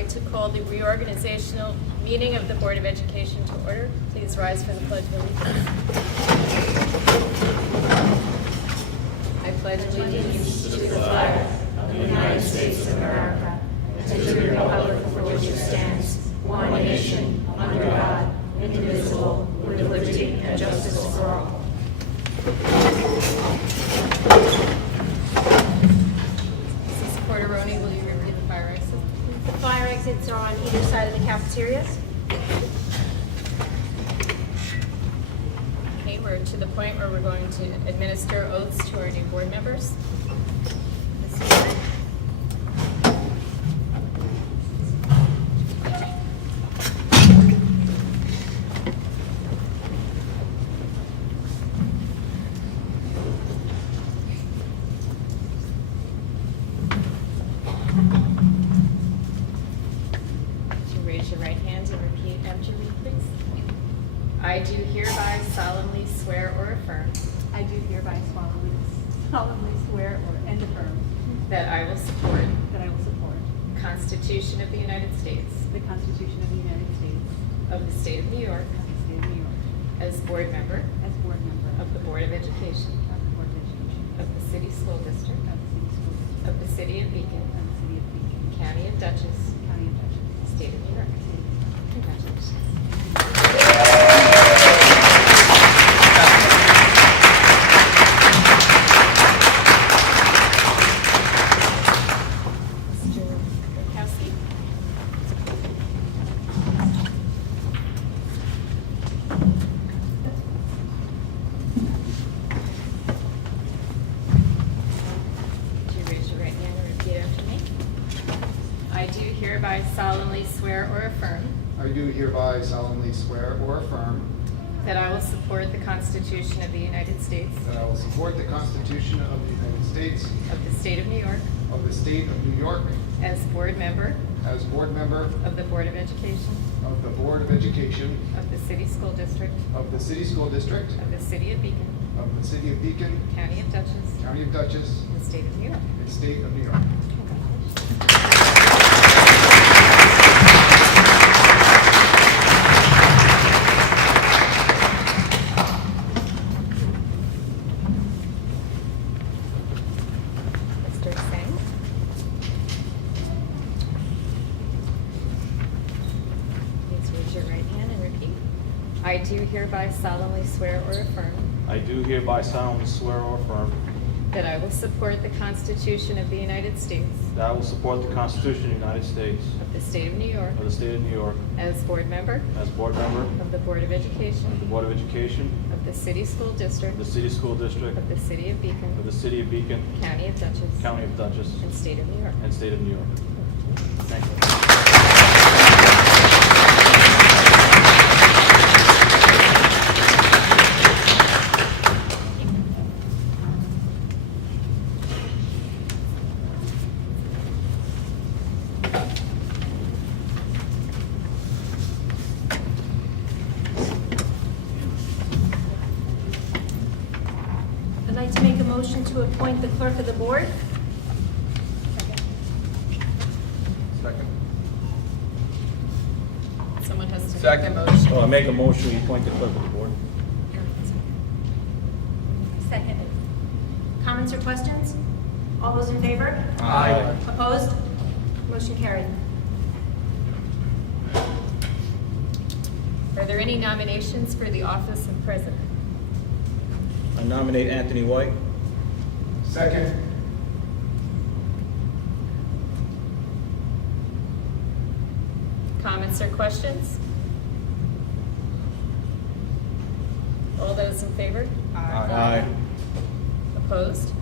like to call the reorganizational meeting of the Board of Education to order. Please rise for the Pledge of Allegiance. I pledge allegiance to the flag of the United States of America and to the republic for which it stands, one nation, under God, indivisible, with liberty and justice for all. Mrs. Porteroni, will you repeat the fire exit? The fire exits are on either side of the cafeterias. Okay, we're to the point where we're going to administer oaths to our new board members. Ms. Healy? Would you raise your right hand and repeat after me, please? I do hereby solemnly swear or affirm I do hereby solemnly swear and affirm that I will support that I will support the Constitution of the United States the Constitution of the United States of the State of New York of the State of New York as board member as board member of the Board of Education of the Board of Education of the City School District of the City School District of the City of Beacon, of the City of Beacon, County of Dutchess, County of Dutchess, State of New York. State of New York. Congratulations. Mr. Burkowski. Would you raise your right hand and repeat after me? I do hereby solemnly swear or affirm I do hereby solemnly swear or affirm that I will support the Constitution of the United States that I will support the Constitution of the United States of the State of New York of the State of New York as board member as board member of the Board of Education of the Board of Education of the City School District of the City School District of the City of Beacon, of the City of Beacon, County of Dutchess, County of Dutchess, and State of New York. and State of New York. Mr. Singh. Please raise your right hand and repeat. I do hereby solemnly swear or affirm I do hereby solemnly swear or affirm that I will support the Constitution of the United States that I will support the Constitution of the United States of the State of New York of the State of New York as board member as board member of the Board of of Education the Board of Education of the City School District of the City School District of the City of of Beacon, the City of Beacon, County of Dutchess, County of Dutchess, and State of New York. and State of New York. Thank you. I'd like to make a motion to appoint the clerk of the board. Second. Someone has to make a Second. motion. I make a motion, we appoint the clerk of the board. Second. Comments or questions? All those in favor? Aye. Opposed? Motion carried. Are there any nominations for the office of president? I nominate Anthony White. Second. Comments or questions? All those in favor? Aye. Opposed?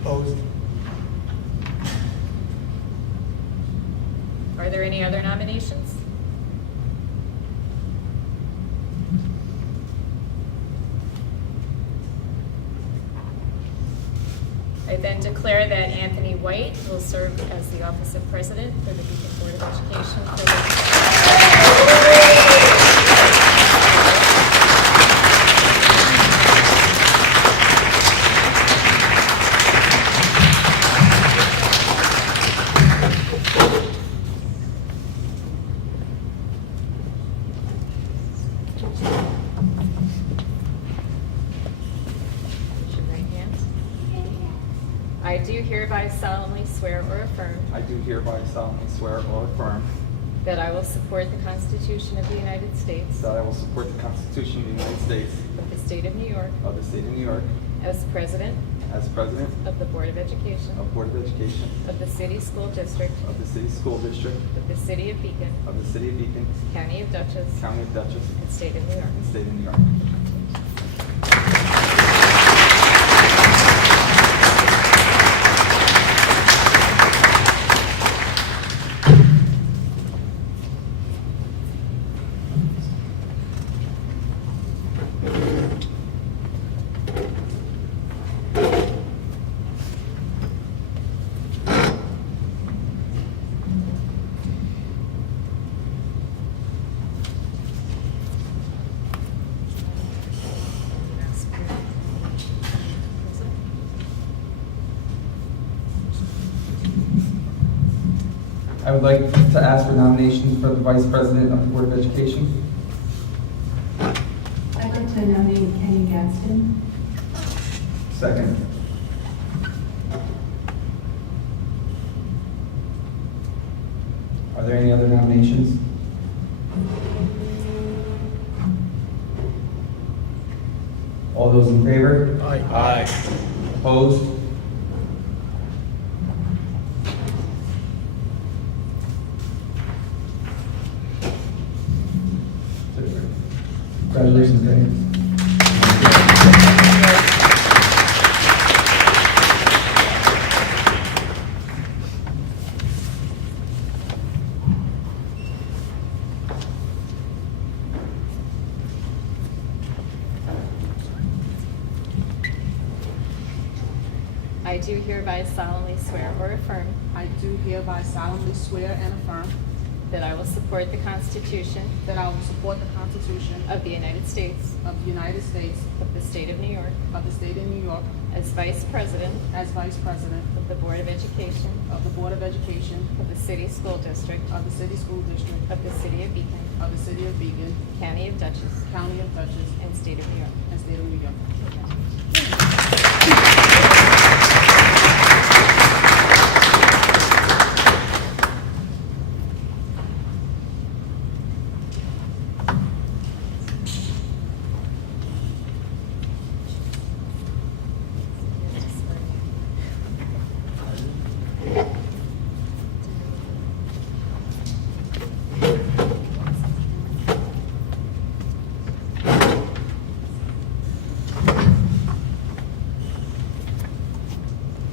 Opposed. Are there any other nominations? I then declare that Anthony White will serve as the office of president for the Beacon Board of Education for the I do hereby solemnly swear or affirm I do hereby solemnly swear or affirm that I will support the Constitution of the United States that I will support the Constitution of the United States of the State of New York of the State of New York as President as President of the Board of Education of Board of Education of the City School District of the City School District of the City of Beacon, of the City of Beacon, County of Dutchess, County of Dutchess, and State of New York. and State of New York. I would like to ask for nominations for the Vice President of the Board of Education. I'd like to nominate Kenny Gadsden. Second. Are there any other nominations? All those in favor? Aye. Opposed? Congratulations, Kenny. I do hereby solemnly swear or affirm I do hereby solemnly swear and affirm that I will support the Constitution that I will support the Constitution of the United States of the United States of the State of New York of the State of New York as Vice President as Vice President of the Board of Education of the Board of Education of the City School District of the City School District of the City of Beacon, of the City of Beacon, County of Dutchess, County of Dutchess, and State of New York. and State of New York.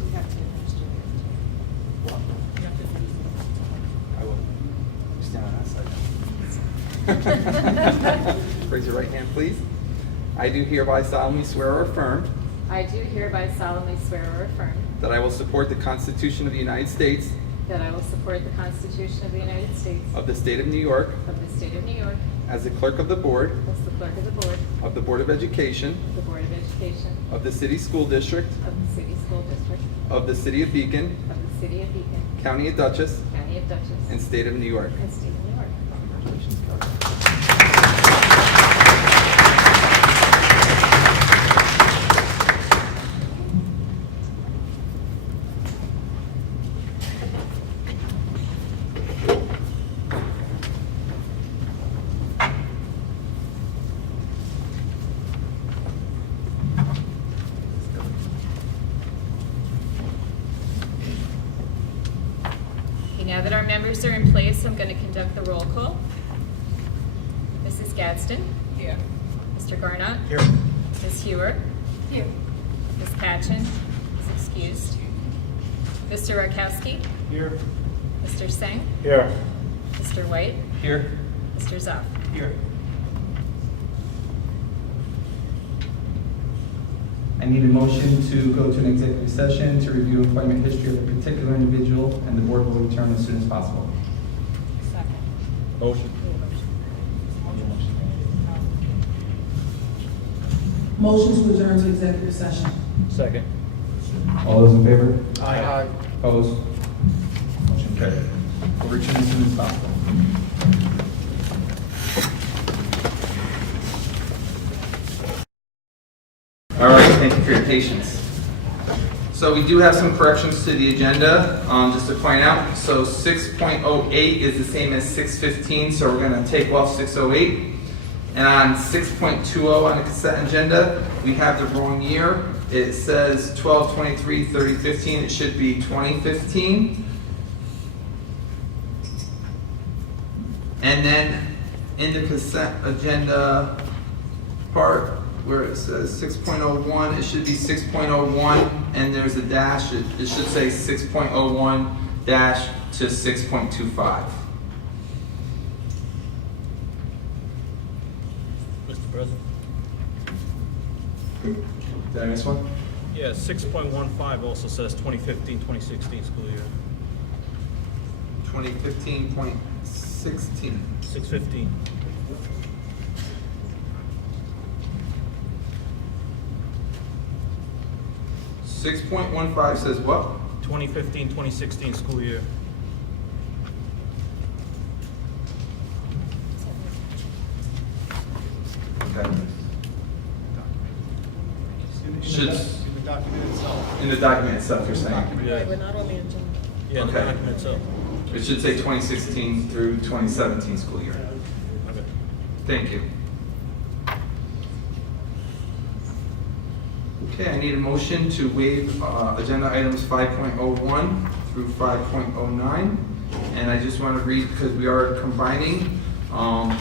We have to administer I will stand on that side. Raise your right hand, please. I do hereby solemnly swear or affirm I do hereby solemnly swear or affirm that I will support the Constitution of the United States that I will support the Constitution of the United States of the State of New York of the State of New York as the Clerk of the Board as the Clerk of the Board of the Board of Education of the Board of Education of the City School District of the City School District of the City of Beacon, of the City of Beacon, County of Dutchess, County of Dutchess, and State of New York. and State of New York. Congratulations, Kelly. Okay, now that our members are in place, I'm going to conduct the roll call. Mrs. Gadsden? Here. Mr. Garnott? Here. Ms. Hewer? Here. Ms. Patchen is excused. Mr. Rakowski? Here. Mr. Singh? Here. Mr. White? Here. Mr. Zoff? Here. I need a motion to go to an executive session to review employment history of a particular individual, and the board will return as soon as possible. Second. Motion. Motion to adjourn to executive session. Second. All those in favor? Aye. Opposed? Motion carried. We'll return as soon as possible. All right, thank you for your patience. So we do have some corrections to the agenda, just to point out. So 6.08 is the same as 6:15, so we're gonna take off 6:08. And on 6.20 on the consent agenda, we have the wrong year. It says 12/23/30/15, it should be 2015. And then in the consent agenda part where it says 6.01, it should be 6.01 and there's a dash. It should say 6.01 dash to 6.25. Mr. President? Did I miss one? Yeah, 6.15 also says 2015-2016 school year. 2015.16. 6:15. Six 6.15 says what? 2015-2016 school year. Okay. Should, In the document itself. in the document itself, you're saying? Yeah, not on the agenda. yeah, the Okay. document itself. It should say 2016 through 2017 school year. Okay. Thank you. Okay, I need a motion to waive agenda items 5.01 through 5.09. And I just want to read, because we are combining, I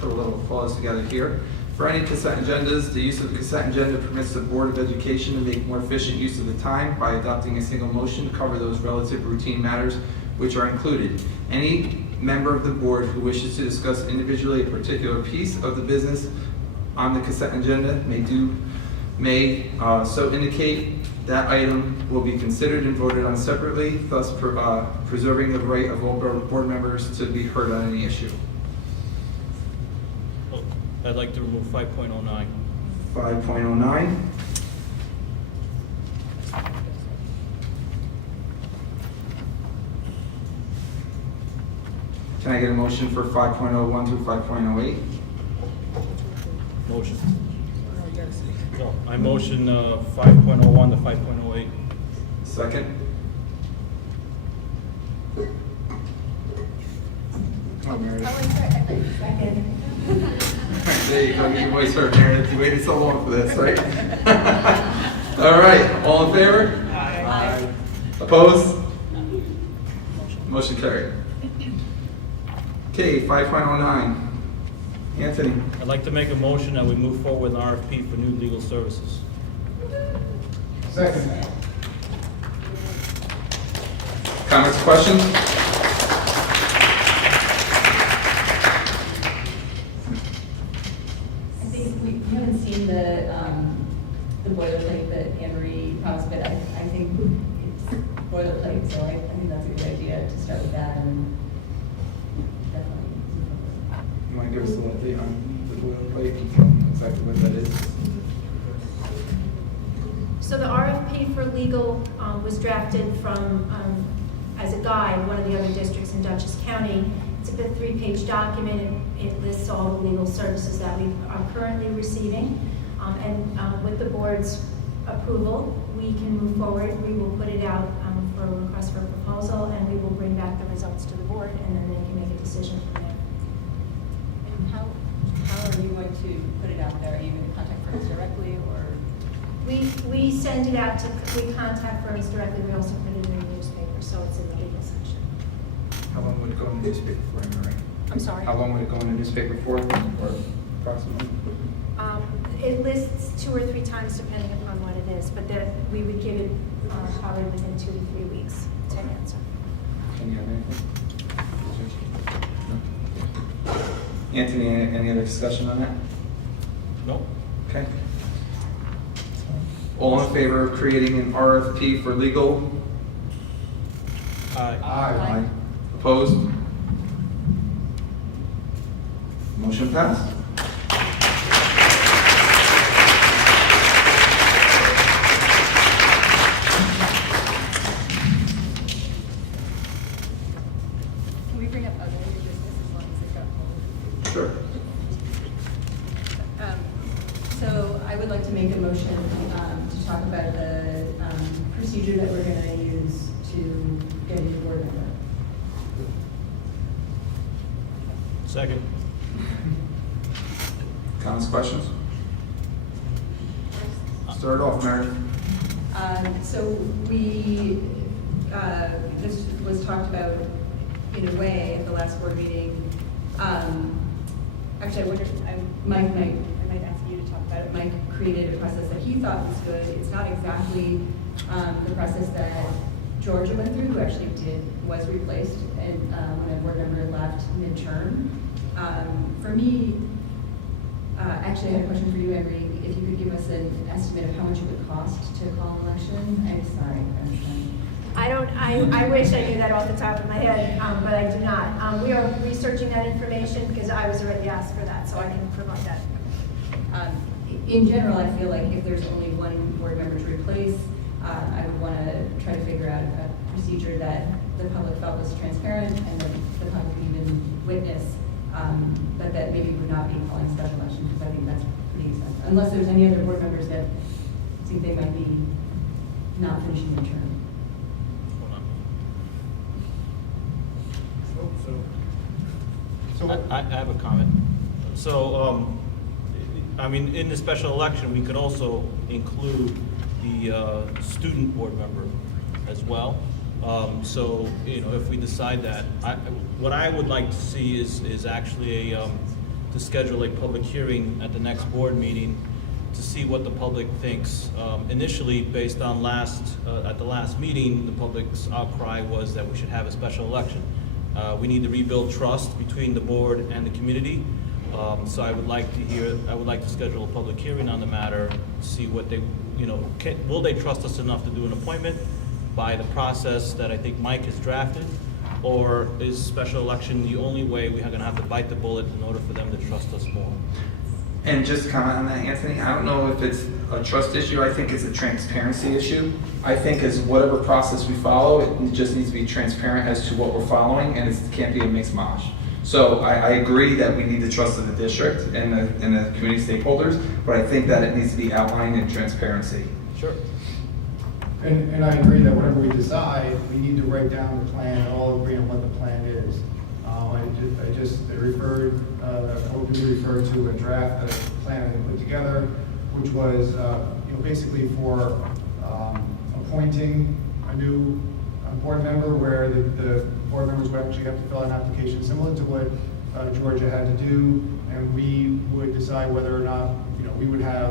put a little clause together here. For any consent agendas, the use of the consent agenda permits the Board of Education to make more efficient use of the time by adopting a single motion to cover those relative routine matters which are included. Any member of the board who wishes to discuss individually a particular piece of the business on the consent agenda may so indicate. That item will be considered and voted on separately, thus preserving the right of all board members to be heard on any issue. Oh, I'd like to remove 5.09. 5.09. Can I get a motion for 5.01 through 5.08? Motion. No, I motion 5.01 to 5.08. Second? Oh, Meredith. Second. There you go, get your voice heard, Meredith. You waited so long for this, right? All right, all in favor? Aye. Opposed? Motion carried. Okay, 5.09. Anthony? I'd like to make a motion that we move forward with an RFP for new legal services. Second. Comments, questions? I think we haven't seen the boilerplate that Anne Marie promised, but I think it's boilerplate, so I think that's a good idea to start with that and definitely. You want to give us a little update on the boilerplate, exactly what that is? So the RFP for legal was drafted from, as a guide, one of the other districts in Dutchess County. It's a 3-page document. It lists all the legal services that we are currently receiving. And with the board's approval, we can move forward. We will put it out for a request for a proposal, and we will bring back the results to the board, and then they can make a decision from there. And how are you going to put it out there? Are you going to contact firms directly or? We send it out to, we contact firms directly. We also put it in the newspaper, so it's in the legal section. How long would it go in the newspaper for, Anne Marie? I'm sorry? How long would it go in the newspaper for, or approximately? It lists 2 or 3 times depending upon what it is, but that we would give it probably within 2 to 3 weeks to answer. Can you have anything? No? Anthony, any other discussion on that? No? Okay. All in favor of creating an RFP for legal? Aye. Aye. Opposed? Motion passed. Can we bring up other new business as long as it got pulled? Sure. So I would like to make a motion to talk about the procedure that we're gonna use to get a new board member. Second. Comments, questions? Start off, Mary. So we, this was talked about in a way at the last board meeting. Actually, I wonder, Mike, I might ask you to talk about it. Mike created a process that he thought was good. It's not exactly the process that Georgia went through, who actually was replaced and when a board member left midterm. For me, actually, I had a question for you, Emery. If you could give us an estimate of how much it would cost to call an election? I'm sorry. I wish I knew that off the top of my head, but I do not. We are researching that information because I was already asked for that, so I can provide that. In general, I feel like if there's only one board member to replace, I would want to try to figure out a procedure that the public felt was transparent and that the public could even witness, but that maybe would not be calling special election, because I think that's pretty expensive. Unless there's any other board members that think they might be not finishing their term. Hold on. So, I have a comment. So, I mean, in the special election, we could also include the student board member as well. So, you know, if we decide that, what I would like to see is actually to schedule a public hearing at the next board meeting to see what the public thinks. Initially, based on at the last meeting, the public's outcry was that we should have a special election. We need to rebuild trust between the board and the community. So I would like to schedule a public hearing on the matter, see what they, you know, will they trust us enough to do an appointment by the process that I think Mike has drafted? Or is special election the only way we are gonna have to bite the bullet in order for them to trust us more? And just to comment on that, Anthony, I don't know if it's a trust issue, I think it's a transparency issue. I think as whatever process we follow, it just needs to be transparent as to what we're following, and it can't be a mixed mosh. So I agree that we need the trust of the district and the community stakeholders, but I think that it needs to be outlined in transparency. Sure. and I agree that whatever we decide, we need to write down the plan and all agree on what the plan is. I just referred, the whole committee referred to a draft that a plan we put together, which was, basically for appointing a new board member, where the board members would actually have to fill out an application similar to what Georgia had to do, and we would decide whether or not, we would have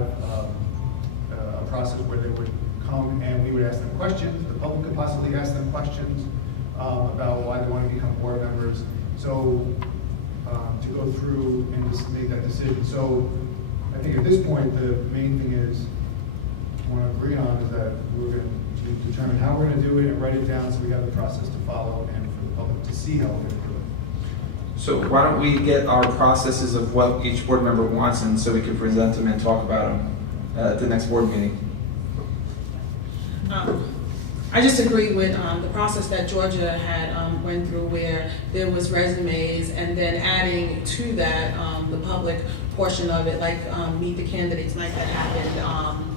a process where they would come and we would ask them questions. The public could possibly ask them questions about why they want to become board members. So to go through and just make that decision. So I think at this point, the main thing is, I want to agree on is that we're going to determine how we're going to do it and write it down so we have the process to follow and for the public to see how we're going to do it. So why don't we get our processes of what each board member wants, and so we can present them and talk about them at the next board meeting. I just agree with the process that Georgia had went through, where there was resumes and then adding to that the public portion of it, like meet the candidates night that happened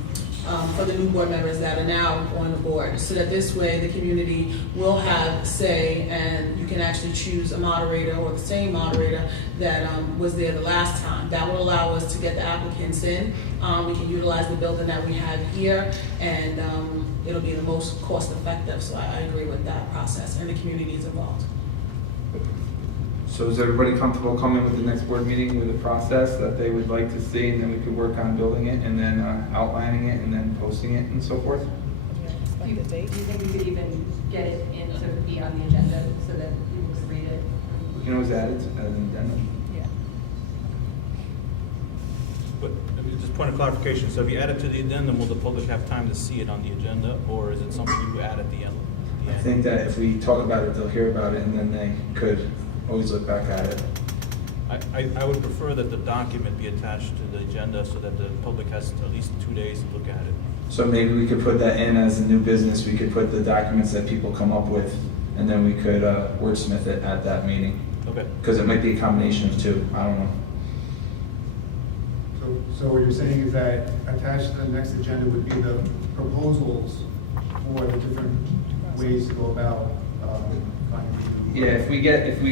for the new board members that are now on the board, so that this way the community will have say and you can actually choose a moderator or the same moderator that was there the last time. That will allow us to get the applicants in. We can utilize the building that we have here, and it'll be the most cost effective. So I agree with that process, and the community is involved. So is everybody comfortable coming with the next board meeting with a process that they would like to see, and then we could work on building it and then outlining it and then posting it and so forth? Do you think we could even get it in so it would be on the agenda so that people could read it? We can always add it as an addendum. But just point of clarification, so if you add it to the addendum, will the public have time to see it on the agenda, or is it something you add at the end? I think that if we talk about it, they'll hear about it, and then they could always look back at it. I would prefer that the document be attached to the agenda so that the public has at least 2 days to look at it. So maybe we could put that in as a new business. We could put the documents that people come up with, and then we could wordsmith it at that meeting. Okay. Because it might be a combination of two. I don't know. So what you're saying is that attached to the next agenda would be the proposals for the different ways to go about finding people. Yeah, if we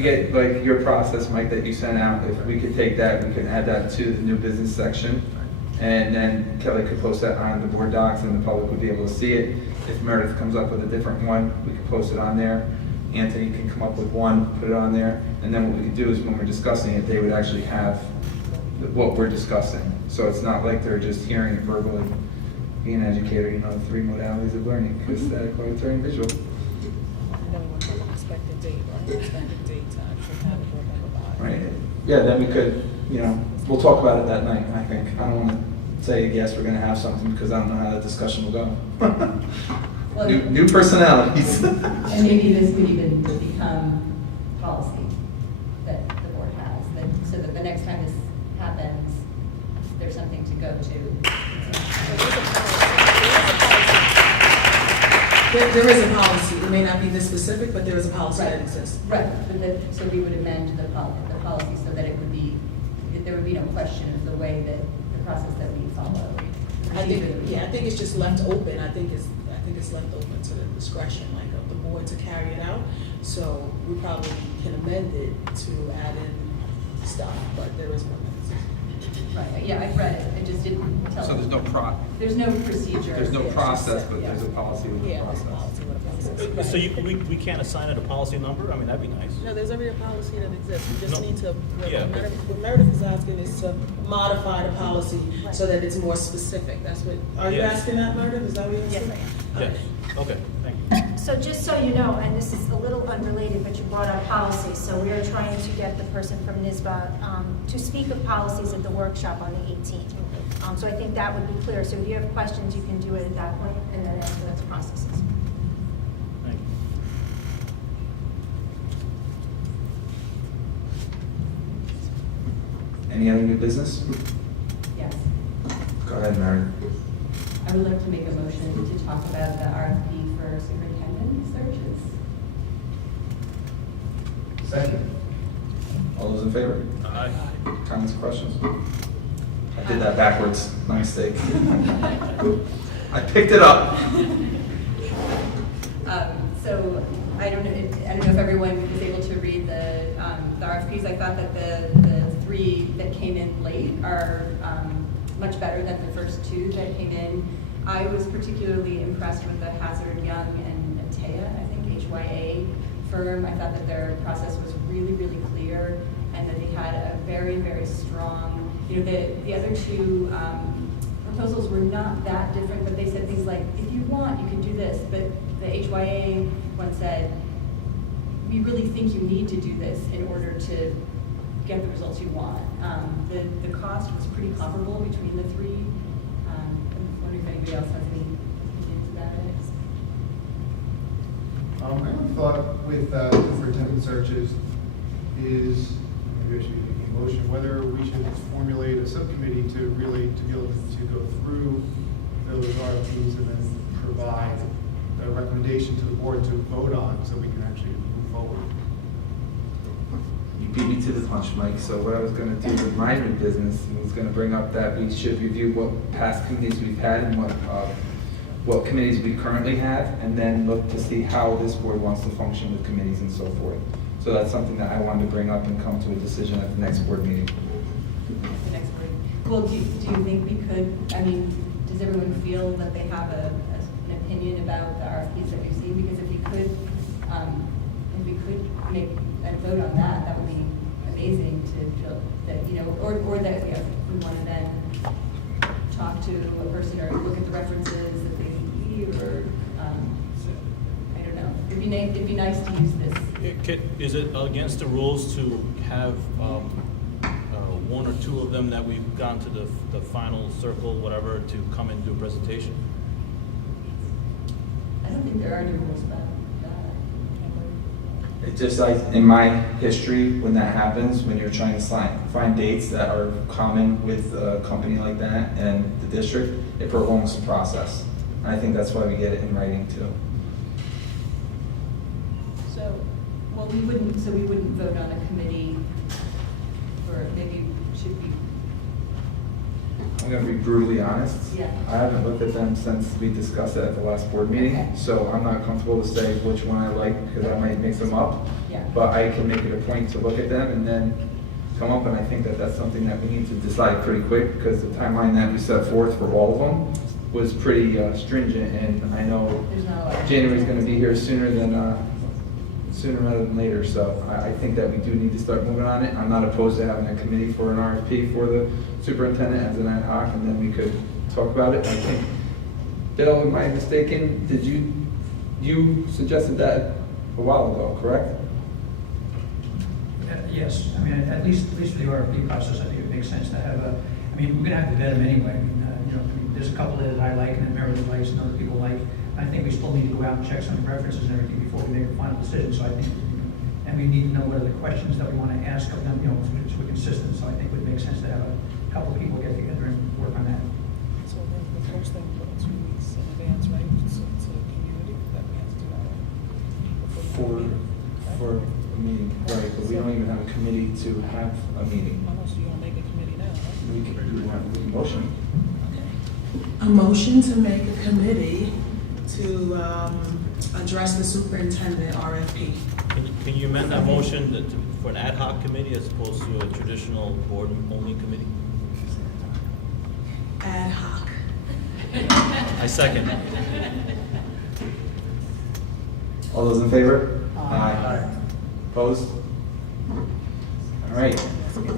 get like your process, Mike, that you sent out, if we could take that, we can add that to the new business section. And then Kelly could post that on the board docs and the public would be able to see it. If Meredith comes up with a different one, we can post it on there. Anthony can come up with one, put it on there. And then what we could do is when we're discussing it, they would actually have what we're discussing. So it's not like they're just hearing it verbally. Being an educator, you know, the 3 modalities of learning, kinesthetic, auditory, and visual. And then we want to have an expected date, right? Expected date to actually have a board member by. Right. Yeah, then we could, you know, we'll talk about it that night, I think. I don't want to say, yes, we're going to have something because I don't know how that discussion will go. Well, New personalities. And maybe this could even become policy that the board has, that, so that the next time this happens, there's something to go to. There is a policy. It may not be this specific, but there is a policy that exists. Right, but so we would amend the policy so that it would be, there would be no question of the way that, the process that we follow. I think it's just left open. I think it's left open to the discretion, like, of the board to carry it out. So we probably can amend it to add in stuff, but there is one that's. Right, yeah, I've read it, it just didn't tell. So there's no There's no procedure. there's no It's process, just- but yeah. there's a policy with the Yeah, there's a process. policy with a process. So we can't assign it a policy number? I mean, that'd be nice. No, there's already a policy that exists. We just No. need to, Yeah. what Meredith is asking is to modify the policy so that it's more specific. That's what, are you Yes. asking that, Meredith? Is that what you're Yes, asking? Yes, okay, thank you. So just so you know, and this is a little unrelated, but you brought up policy, so we are trying to get the person from NISBA to speak of policies at the workshop on the 18th. So I think that would be clear. So if you have questions, you can do it at that point, and then answer those processes. Thank you. Any other new business? Yes. Go ahead, Meredith. I would like to make a motion to talk about the RFP for superintendent searches. Second. All those in favor? Aye. Comments or questions? I did that backwards, my mistake. I picked it up. So I don't know if everyone was able to read the RFPs. I thought that the 3 that came in late are much better than the first 2 that came in. I was particularly impressed with the Hazard Young and Atea, I think, HYA firm. I thought that their process was really, really clear and that they had a very, very strong, you know, the other 2 proposals were not that different, but they said things like, if you want, you can do this. But the HYA one said, we really think you need to do this in order to get the results you want. The cost was pretty comparable between the 3. I'm wondering if anybody else has any opinions about it. I would have thought with superintendent searches is, maybe I should be making a motion, whether we should formulate a subcommittee to really, to be able to go through those RFPs and then provide a recommendation to the board to vote on so we can actually move forward. You beat me to the punch, Mike. So what I was going to do with my new business was going to bring up that we should review what past committees we've had and what committees we currently have, and then look to see how this board wants to function with committees and so forth. So that's something that I wanted to bring up and come to a decision at the next board meeting. The next word. Well, do you think we could, I mean, does everyone feel that they have an opinion about the RFPs that we've seen? Because if we could make a vote on that, that would be amazing to feel that, you know, or that, you know, if we want to then talk to a person or look at the references that they leave, or, I don't know. It'd be nice to use this. Is it against the rules to have 1 or 2 of them that we've gone to the final circle, whatever, to come and do a presentation? I don't think there are any rules about that. It's just like in my history, when that happens, when you're trying to find dates that are common with a company like that and the district, it prolongs the process. And I think that's why we get it in writing too. So, well, we wouldn't vote on a committee, or maybe should we? I'm gonna be brutally honest. Yeah. I haven't looked at them since we discussed it at the last board meeting, Okay. so I'm not comfortable to say which one I like, because I might mix them up. Yeah. But I can make it a point to look at them and then come up, and I think that that's something that we need to decide pretty quick, because the timeline that we set forth for all of them was pretty stringent, and I know There's not a lot. January's gonna be here sooner rather than later, so I think that we do need to start moving on it. I'm not opposed to having a committee for an RFP for the superintendent as an ad hoc, and then we could talk about it. I think, Bill, am I mistaken? Did you suggested that a while ago, correct? Yes, I mean, at least for the RFP process, I think it makes sense to have a, I mean, we're gonna have to vet them anyway. I mean, there's a couple that I like and that Meredith likes and other people like. I think we still need to go out and check some references and everything before we make a final decision, so I think, and we need to know what are the questions that we want to ask of them, so we're consistent, so I think it would make sense to have a couple of people get together and work on that. So then the first thing, put it 2 weeks in advance, right? So it's a community that we have to do that. For a meeting, right, but we don't even have a committee to have a meeting. I know, so you're gonna make a committee now, right? We can do one motion. A motion to make a committee to address the superintendent RFP. Can you amend that motion for an ad hoc committee as opposed to a traditional board-only committee? Ad hoc. I second. All those in favor? Aye. Opposed? All right.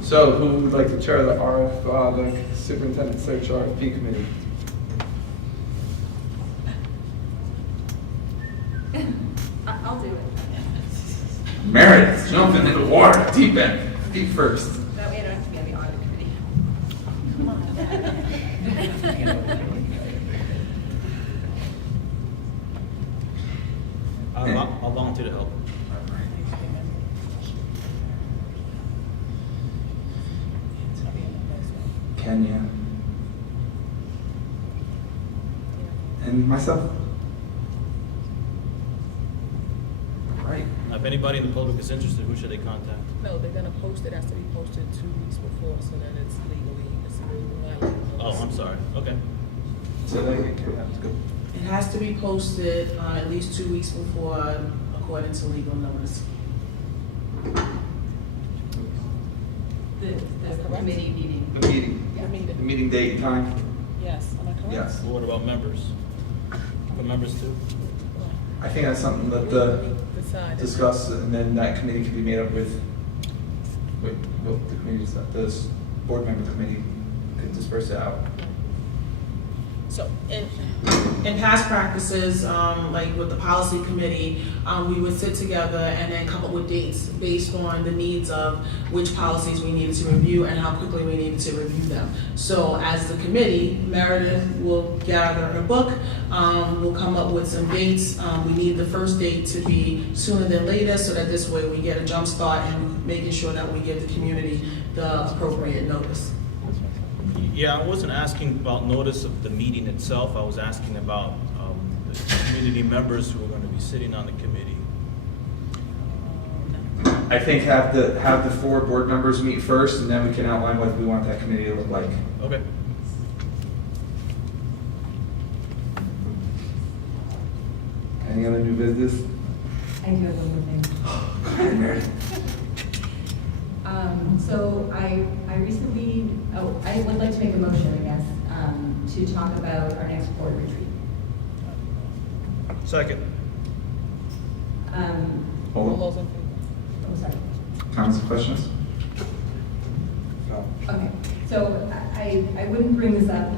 So who would like to chair the the superintendent search RFP committee? I'll do it. Meredith, jumping in the water, deep end, deep first. That way I don't have to be on the audit committee. I'll volunteer to help. Kenya. And myself. All right. If anybody in the public is interested, who should they contact? No, they're gonna post it, has to be posted 2 weeks before, so that it's legally. Oh, I'm sorry. Okay. So that that's good. It has to be posted at least 2 weeks before, according to legal notice. The committee meeting. The meeting. The The meeting date and time. Yes, am I correct? Yes. Well, what about members? For members too? I think that's something that the Decide. discuss, and then that committee can be made up with the committees, this board member committee could disperse it out. So in past practices, like with the policy committee, we would sit together and then come up with dates based on the needs of which policies we needed to review and how quickly we needed to review them. So as the committee, Meredith will gather her book, we'll come up with some dates. We need the first date to be sooner than later so that this way we get a jump start and making sure that we give the community the appropriate notice. Yeah, I wasn't asking about notice of the meeting itself. I was asking about the community members who are going to be sitting on the committee. I think have the 4 board members meet first, and then we can outline what we want that committee to look like. Okay. Any other new business? I do have one more thing. Go ahead, Meredith. So I recently, I would like to make a motion, I guess, to talk about our next board retreat. Second. All Hold those on. in favor? Oh, sorry. Comments and questions? No. Okay, so I wouldn't bring this up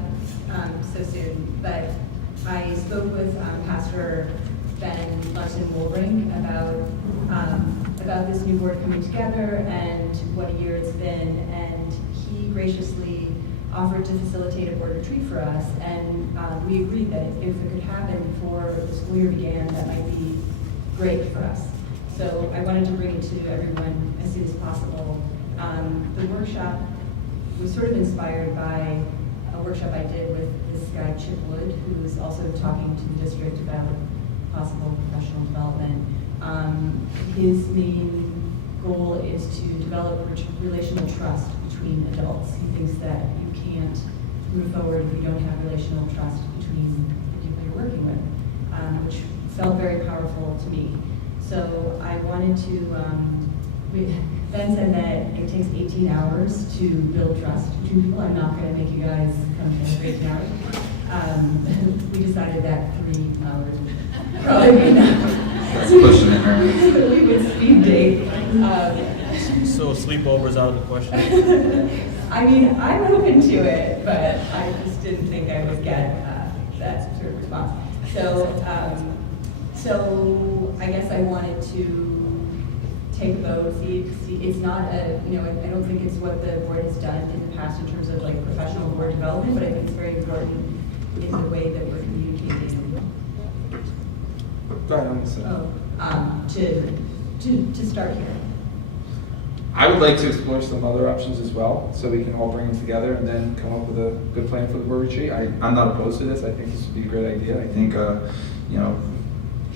so soon, but I spoke with Pastor Ben Lunton-Wolbring about this new board coming together and what a year it's been, and he graciously offered to facilitate a board retreat for us, and we agreed that if it could happen before the school year began, that might be great for us. So I wanted to bring it to everyone as soon as possible. The workshop was sort of inspired by a workshop I did with this guy, Chip Wood, who is also talking to the district about possible professional development. His main goal is to develop relational trust between adults. He thinks that you can't move forward if we don't have relational trust between the people you're working with, which felt very powerful to me. So I wanted to, Ben said that it takes 18 hours to build trust between people. I'm not going to make you guys come in for 18 hours. We decided that 3 hours would probably be enough. That's pushing it, right? We would speed date. So sleepovers out of the question? I mean, I'm open to it, but I just didn't think I would get that sort of response. So I guess I wanted to take a vote, see, it's not a, you know, I don't think it's what the board has done in the past in terms of like professional board development, but I think it's very important in the way that we're communicating. Go ahead, I'm listening. To start here. I would like to explore some other options as well, so we can all bring them together and then come up with a good plan for the board retreat. I'm not opposed to this. I think this would be a great idea. I think, you know,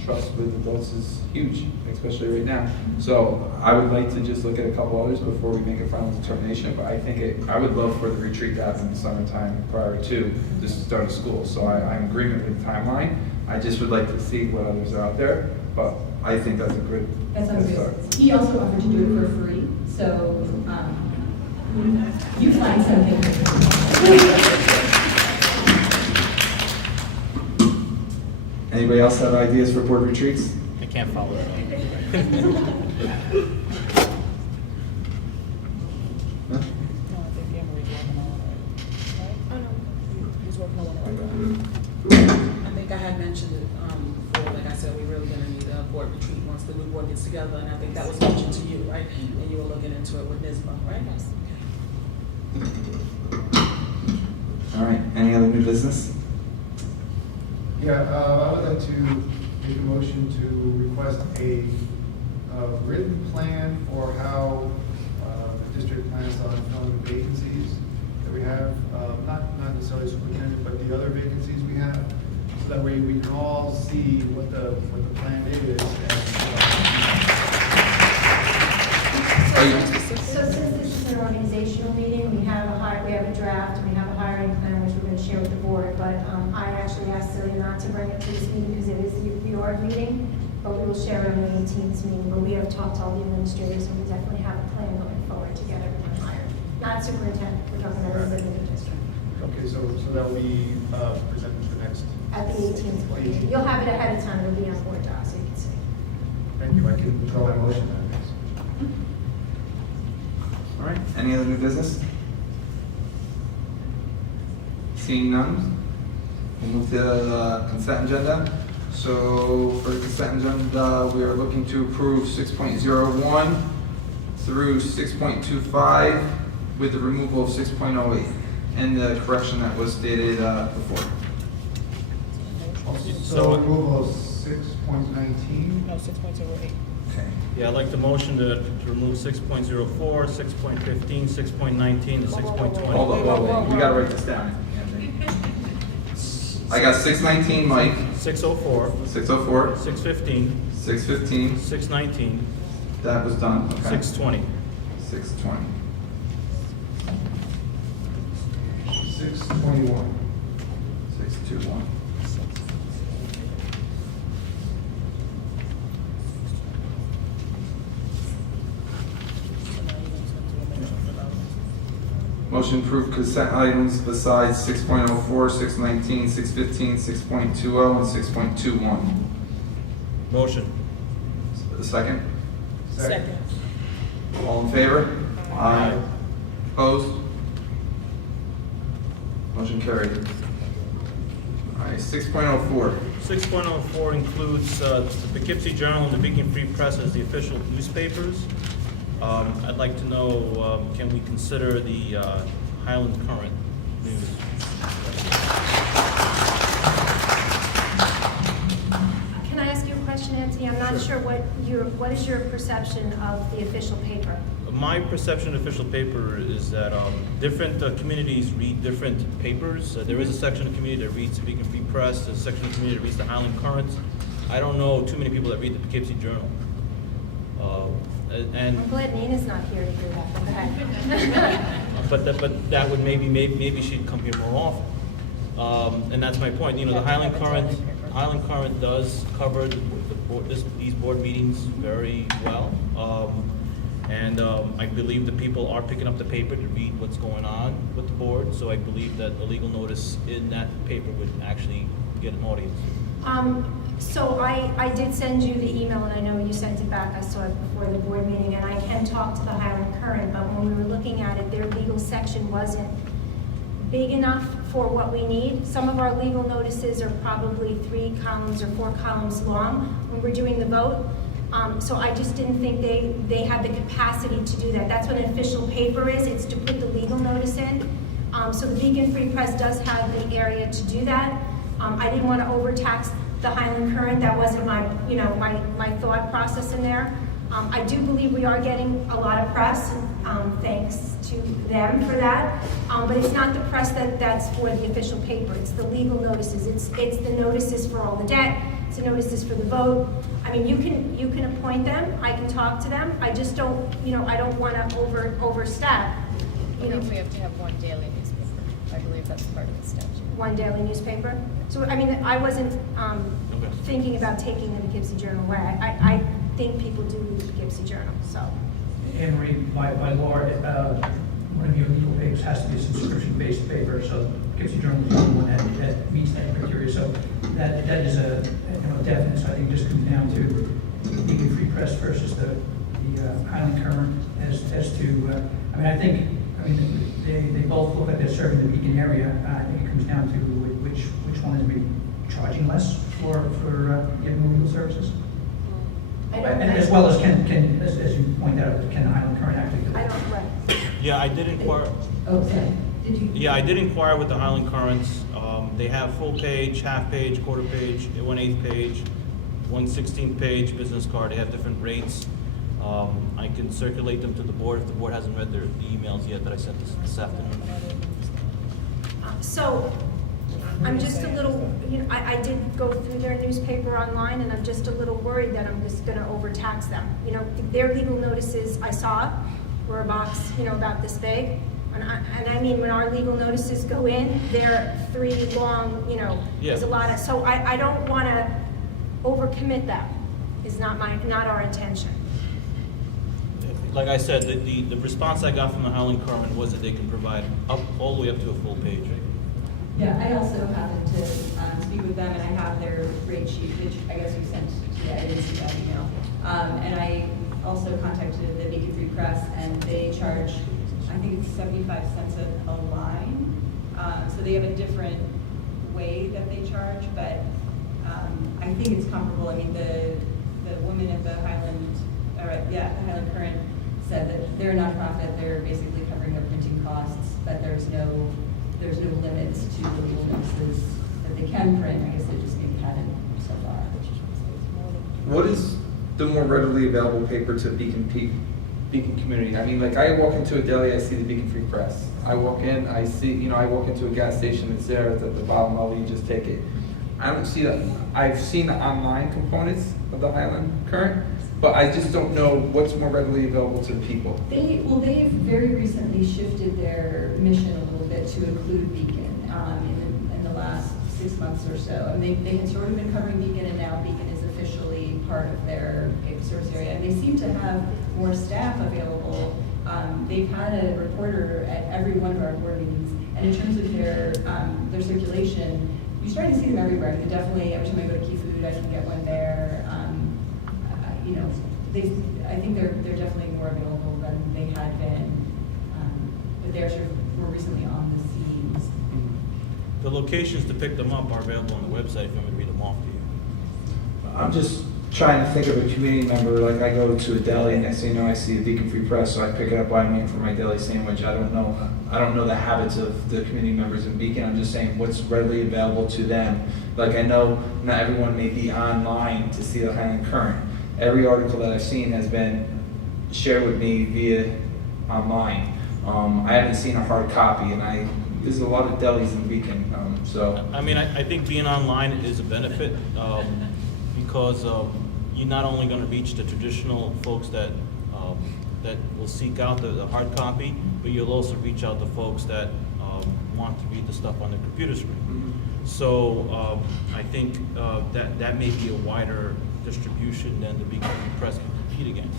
trust with adults is huge, especially right now. So I would like to just look at a couple others before we make a final determination, but I think I would love for the retreat to happen in the summertime prior to the start of school. So I'm in agreement with the timeline. I just would like to see what others are out there, but I think that's a good start. He also offered to do it for free, so you find something. Anybody else have ideas for board retreats? I can't follow it. Huh? No, I think Emery's working on it, right? Oh, no. He's working on one right now. I think I had mentioned it before, like I said, we're really gonna need a board retreat once the new board gets together, and I think that was mentioned to you, right? And you were looking into it with NISBA, right? All right, any other new business? Yeah, I would like to make a motion to request a written plan for how the district plans on filling the vacancies that we have, not necessarily superintendent, but the other vacancies we have, so that way we can all see what the plan is. So since this is an organizational meeting, we have a draft, and we have a hiring plan, which we're going to share with the board, but I actually asked Celia not to bring it to this meeting because it is the org meeting, but we will share it on the 18th meeting, but we have talked to all the administrators, and we definitely have a plan going forward to get everyone hired. Not superintendent, we're talking about everybody in the district. Okay, so that will be presented to the next. At the 18th board meeting. You'll have it ahead of time, it'll be on board docs, so you can see. Thank you, I can withdraw my motion then. All right, any other new business? Seeing none, we'll move to the consent agenda. So for the consent agenda, we are looking to approve 6.01 through 6.25 with the removal of 6.08 and the correction that was stated before. So removal of 6.19. No, 6.08. Okay. Yeah, I'd like the motion to remove 6.04, 6.15, 6.19, and 6.20. Hold on, we gotta write this down. I got 619, Mike. 604, 604, 615, 615. 619, That was done. Okay. 620. 620. 621. 621. Motion to approve consent items besides 6.04, 619, 615, 6.20, and 6.21. Motion. A second? Second. All in favor? Aye. Opposed? Motion carried. All right, 6.04. 6.04 includes the Poughkeepsie Journal and the Beacon Free Press as the official newspapers. I'd like to know, can we consider the Highland Current News? Can I ask you a question, Anthony? I'm not sure what is your perception of the official paper? My perception of official paper is that different communities read different papers. There is a section of the community that reads the Beacon Free Press. There's a section of the community that reads the Highland Current. I don't know too many people that read the Poughkeepsie Journal. I'm glad Nina's not here to hear that. Go ahead. but that would maybe she'd come here more often. And that's my point, you know, the Highland Current does cover these board meetings very well. And I believe the people are picking up the paper to read what's going on with the board, so I believe that a legal notice in that paper would actually get an audience. So I did send you the email, and I know you sent it back, I saw it before the board meeting, and I can talk to the Highland Current, but when we were looking at it, their legal section wasn't big enough for what we need. Some of our legal notices are probably 3 columns or 4 columns long when we're doing the vote. So I just didn't think they had the capacity to do that. That's what an official paper is, it's to put the legal notice in. So the Beacon Free Press does have the area to do that. I didn't want to overtax the Highland Current, that wasn't my thought process in there. I do believe we are getting a lot of press, thanks to them for that. But it's not the press that's for the official paper, it's the legal notices. It's the notices for all the debt, it's the notices for the vote. I mean, you can appoint them, I can talk to them, I just don't, I don't want to overstep. I believe we have to have one daily newspaper. I believe that's part of the statute. One daily newspaper. So, I mean, I wasn't thinking about taking the Poughkeepsie Journal away. I think people do read the Poughkeepsie Journal, so. Anne Marie, by law, one of your legal papers has to be a subscription-based paper, so Poughkeepsie Journal is the only one that meets that criteria. So that is a definite. So I think it just comes down to Beacon Free Press versus the Highland Current as to. They both look like they're serving the Beacon area. I think it comes down to which one is we charging less for giving legal services. And as well as as you point out, can the Highland Current actually do it? I don't, right. Yeah, I did inquire. Oh, sorry. Did you? Yeah, I did inquire with the Highland Currents. They have full page, half page, quarter page, 1/8 page, 1/16 page business card. They have different rates. I can circulate them to the board if the board hasn't read the emails yet that I sent this afternoon. So, I'm just a little, I did go through their newspaper online, and I'm just a little worried that I'm just gonna overtax them. Their legal notices I saw were a box, about this big. And I mean, when our legal notices go in, they're 3 long, there's a lot of, so I don't wanna overcommit them, is not our intention. Like I said, the response I got from the Highland Current was that they can provide all the way up to a full page. Yeah, I also happened to speak with them, and I have their rate sheet, which I guess you sent today. I didn't see that email. And I also contacted the Beacon Free Press, and they charge, I think it's 75 cents a line. So they have a different way that they charge, but I think it's comparable. I mean, the woman at the Highland Current said that they're a nonprofit. They're basically covering their printing costs, but there's no limits to the legal notices that they can print. I guess they just maybe haven't so far. What is the more readily available paper to Beacon community? I mean, like, I walk into a deli, I see the Beacon Free Press. I walk in, I see, I walk into a gas station, it's there at the bottom level, you just take it. I don't see that. I've seen the online components of the Highland Current, but I just don't know what's more readily available to the people. They've very recently shifted their mission a little bit to include Beacon in the last 6 months or so. I mean, they had sort of been covering Beacon, and now Beacon is officially part of their service area. And they seem to have more staff available. They've had a reporter at every one of our board meetings. And in terms of their circulation, you're starting to see them everywhere. I mean, definitely, every time I go to Key Food, I can get one there. I think they're definitely more available than they had been, but they're sort of more recently on the scenes. The locations to pick them up are available on the website if you want me to read them off to you. I'm just trying to think of a community member, like I go to a deli and next thing you know I see a Beacon Free Press, so I pick it up, buy me for my daily sandwich. I don't know the habits of the community members in Beacon. I'm just saying what's readily available to them. Like, I know not everyone may be online to see the Highland Current. Every article that I've seen has been shared with me via online. I haven't seen a hard copy, and there's a lot of delis in Beacon, so. I mean, I think being online is a benefit because you're not only going to reach the traditional folks that that will seek out the hard copy, but you'll also reach out to folks that want to read the stuff on the computer screen. So I think that may be a wider distribution than the Beacon Free Press can compete against.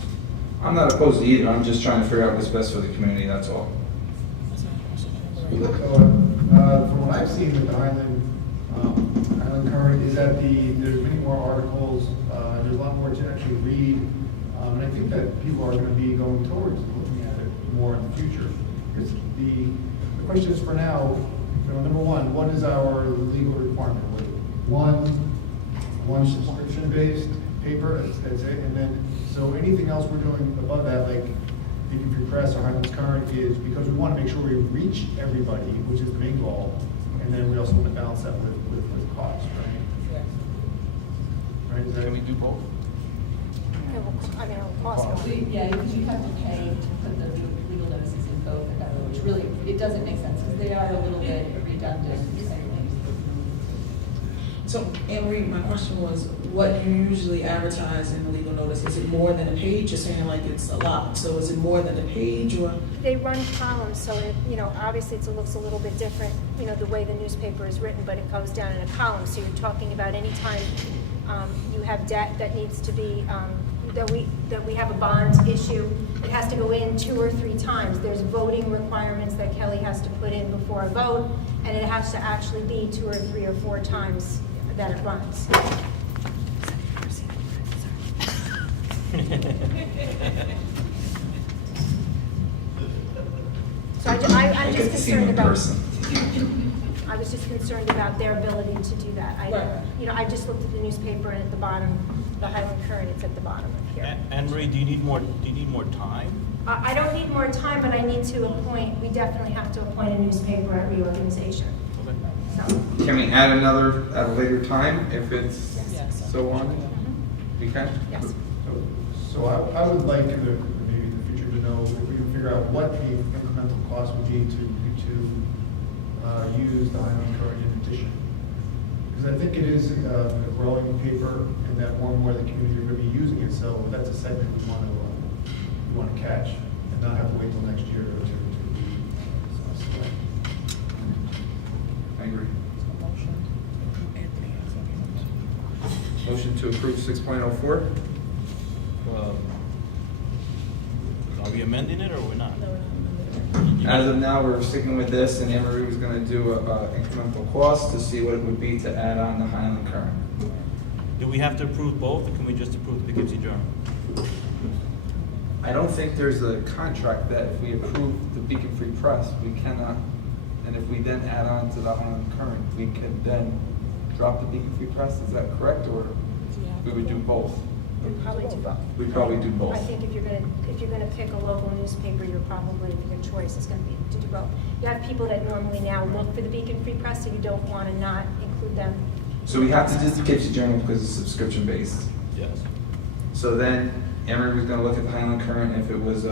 I'm not opposed to either, I'm just trying to figure out what's best for the community, that's all. From what I've seen with the Highland Current is that there's many more articles, there's a lot more to actually read. And I think that people are going to be going towards looking at it more in the future. Because the question is for now, number one, what is our legal requirement? One subscription-based paper, that's it. And then, so anything else we're doing above that, like Beacon Free Press or Highlands Current, is because we want to make sure we reach everybody, which is the main goal. And then we also want to balance that with cost, right? Right, is that? Can we do both? I mean, it'll cost. Yeah, because you have to pay to put the legal notices in both, which really, it doesn't make sense, because they are a little bit redundant. So, Anne Marie, my question was, what you usually advertise in the legal notice, is it more than a page? You're saying like it's a lot, so is it more than a page, or? They run columns, so it, obviously it looks a little bit different, the way the newspaper is written, but it goes down in a column. So you're talking about any time you have debt that needs to be, that we have a bond issue, it has to go in 2 or 3 times. There's voting requirements that Kelly has to put in before a vote, and it has to actually be 2 or 3 or 4 times that it runs. So I'm just concerned about. I was just concerned about their ability to do that. I just looked at the newspaper, and at the bottom, the Highland Current, it's at the bottom of here. Anne Marie, do you need more time? I don't need more time, but I need to appoint. We definitely have to appoint a newspaper at reorganization. Okay. So. Can we add another at a later time if it's so on? We can? Yes. So I would like maybe in the future to know if we can figure out what the incremental cost would be to use the Highland Current in addition. Because I think it is a growing paper, and that more and more of the community are going to be using it. So that's a segment we want to catch and not have to wait till next year or two. I agree. Motion to approve 6.04? Are we amending it or we're not? As of now, we're sticking with this, and Anne Marie was gonna do a incremental cost to see what it would be to add on the Highland Current. Do we have to approve both, or can we just approve the Poughkeepsie Journal? I don't think there's a contract that if we approve the Beacon Free Press, we cannot, and if we then add on to the Highland Current, we could then drop the Beacon Free Press, is that correct, or we would do both? We'd probably do both. We'd probably do both. I think if you're gonna pick a local newspaper, your choice is gonna be to do both. You have people that normally now look for the Beacon Free Press, so you don't want to not include them. So we have to do the Poughkeepsie Journal because it's subscription based. Yes. So then Anne Marie was gonna look at the Highland Current, if it was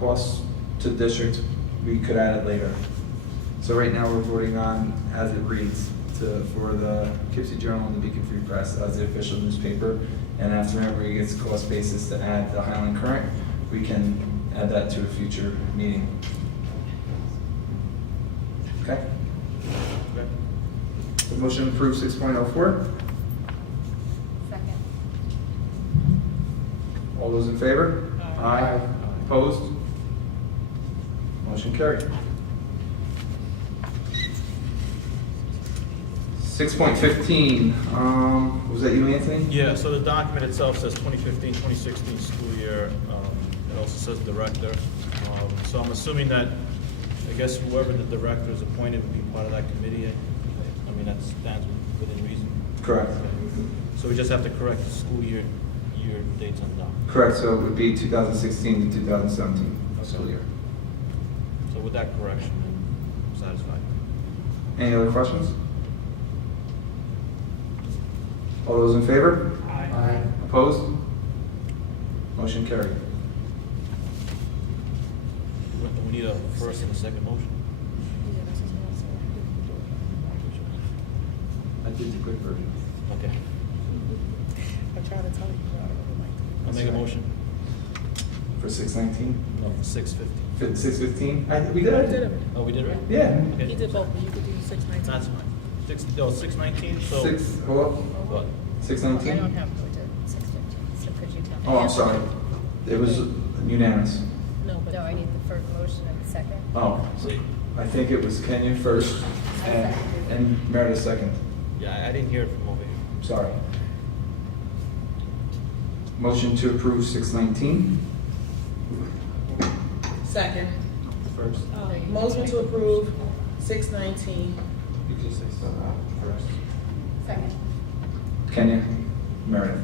cost to the district, we could add it later. So right now we're voting on as it reads for the Poughkeepsie Journal and the Beacon Free Press as the official newspaper. And after Anne Marie gets cost basis to add the Highland Current, we can add that to a future meeting. Okay? Okay. The motion approved 6.04. Second. All those in favor? Aye. Opposed? Motion carried. 6.15, was that you, Anthony? Yeah, so the document itself says 2015-2016 school year. It also says director. So I'm assuming that, I guess whoever the director is appointed would be part of that committee. I mean, that stands within reason. Correct. So we just have to correct the school year dates on the document. Correct, so it would be 2016 to 2017 school year. So with that correction, I'm satisfied. Any other questions? All those in favor? Aye. Opposed? Motion carried. We need a first and a second motion. I did the quick version. Okay. I try to tell you. I'll make a motion. For For 619? No, for 6:50. 615? We We did. did it. Oh, we did right? Yeah. Okay. He did both, but you could do 619. That's fine. 619, so. 619? What? I don't have to do 6:15, so could you tell me? Oh, I'm sorry. It was unanimous. No, but. No, I need the first motion and the second. Oh, so I think it was Kenya first and Meredith second. Yeah, I didn't hear it from over here. Sorry. Motion to approve 619. Second. First. Motion to approve 619. You can say so first. Second. Kenya, Meredith.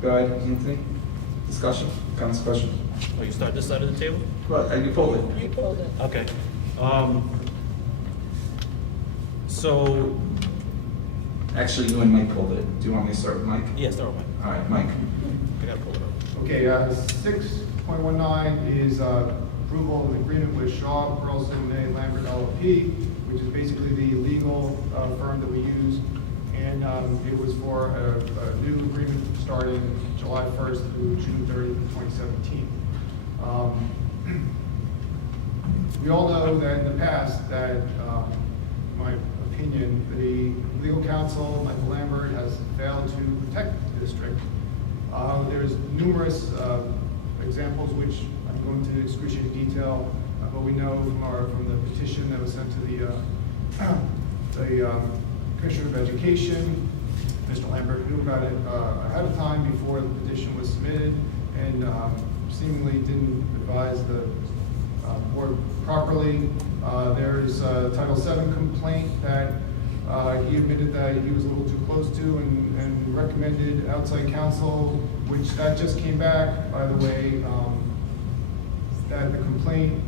Go ahead, Anthony. Discussion, comments, questions? Oh, you start this side of the table? Well, you pulled it. You pulled it. Okay. So, Actually, you and Mike pulled it. Do you want me to start with Mike? yeah, start with All right, Mike. I gotta pull it up. Okay, 6.19 is approval of an agreement with Shaw, Pearlson, May, Lambert LLP, which is basically the legal firm that we use. And it was for a new agreement starting July 1st through June 30th, 2017. We all know that in the past that, in my opinion, the legal counsel, Michael Lambert, has failed to protect the district. There's numerous examples which I'm going to excruciating detail, but we know from the petition that was sent to the Commissioner of Education. Mr. Lambert knew about it ahead of time before the petition was submitted, and seemingly didn't advise the board properly. There's a Title VII complaint that he admitted that he was a little too close to and recommended outside counsel, which that just came back, by the way, that the complaint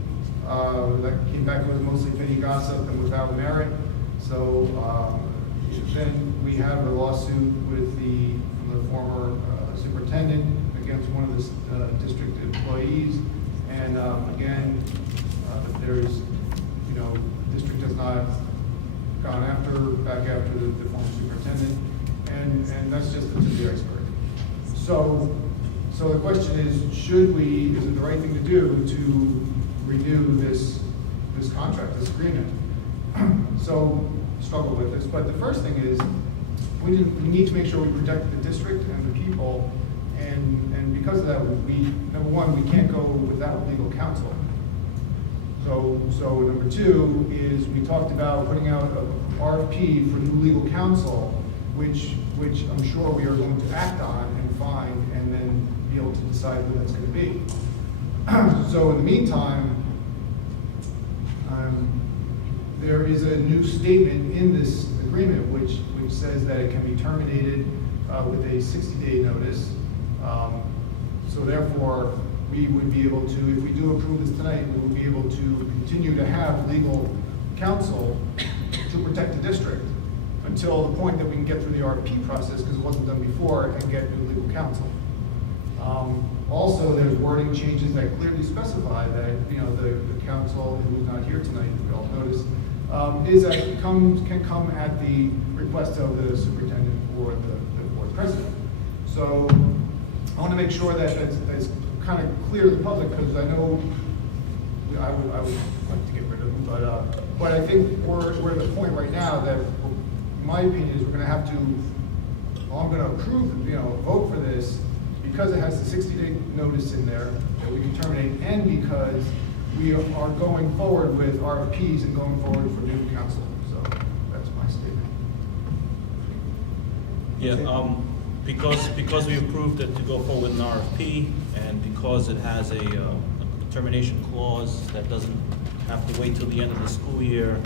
that came back was mostly petty gossip and without merit. So then we have a lawsuit from the former superintendent against one of the district employees. And again, there's, the district has not gone back after the former superintendent, and that's just the tip of the iceberg. So the question is, is it the right thing to do to renew this contract, this agreement? So struggle with this, but the first thing is, we need to make sure we protect the district and the people, and because of that, number one, we can't go without legal counsel. So number two is, we talked about putting out a RFP for new legal counsel, which I'm sure we are going to act on and find, and then be able to decide who that's going to be. So in the meantime, there is a new statement in this agreement which says that it can be terminated with a 60-day notice. So therefore, we would be able to, if we do approve this tonight, we will be able to continue to have legal counsel to protect the district until the point that we can get through the RFP process, because it wasn't done before, and get new legal counsel. Also, there's wording changes that clearly specify that, the counsel who's not here tonight, we all noticed, is that it can come at the request of the superintendent or the board president. So I want to make sure that that's kind of clear to the public, because I know I would like to get rid of them, but I think we're at the point right now that, my opinion is, we're going to have to, I'm going to approve, vote for this because it has the 60-day notice in there that we can terminate, and because we are going forward with RFPs and going forward for new counsel. So that's my statement. Yeah, because we approved it to go forward with an RFP, and because it has a termination clause that doesn't have to wait till the end of the school year,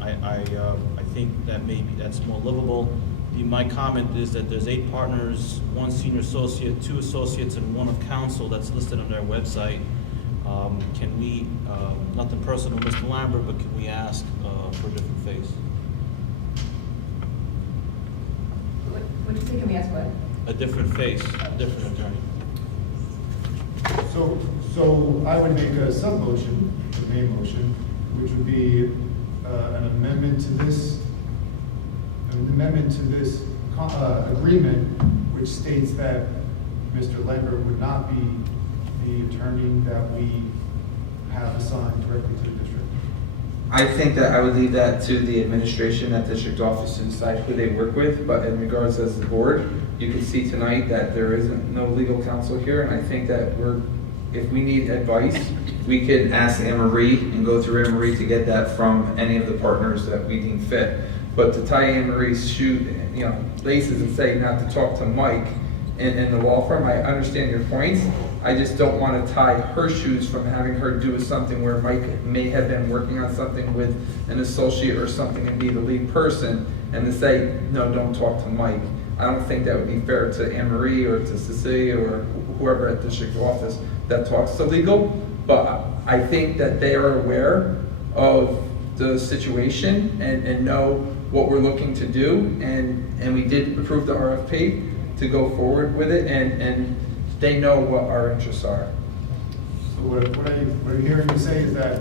I think that that's more livable. My comment is that there's 8 partners, 1 senior associate, 2 associates, and 1 of counsel that's listed on their website. Can we, nothing personal, Mr. Lambert, but can we ask for a different face? What do you think? Can we ask what? A different face, a different attorney. So I would make a sub-motion, the main motion, which would be an amendment to this agreement, which states that Mr. Lambert would not be the attorney that we have assigned directly to the district? I think that I would leave that to the administration at district office to decide who they work with, but in regards as the board, you can see tonight that there isn't no legal counsel here, and I think that if we need advice, we could ask Anne Marie and go through Anne Marie to get that from any of the partners that we deem fit. But to tie Anne Marie's laces and say not to talk to Mike in the law firm, I understand your points. I just don't want to tie her shoes from having her do something where Mike may have been working on something with an associate or something and be the lead person, and to say, no, don't talk to Mike. I don't think that would be fair to Anne Marie or to Cecilia or whoever at district office that talks to legal. But I think that they are aware of the situation and know what we're looking to do, and we did approve the RFP to go forward with it, and they know what our interests are. So what I'm hearing you say is that,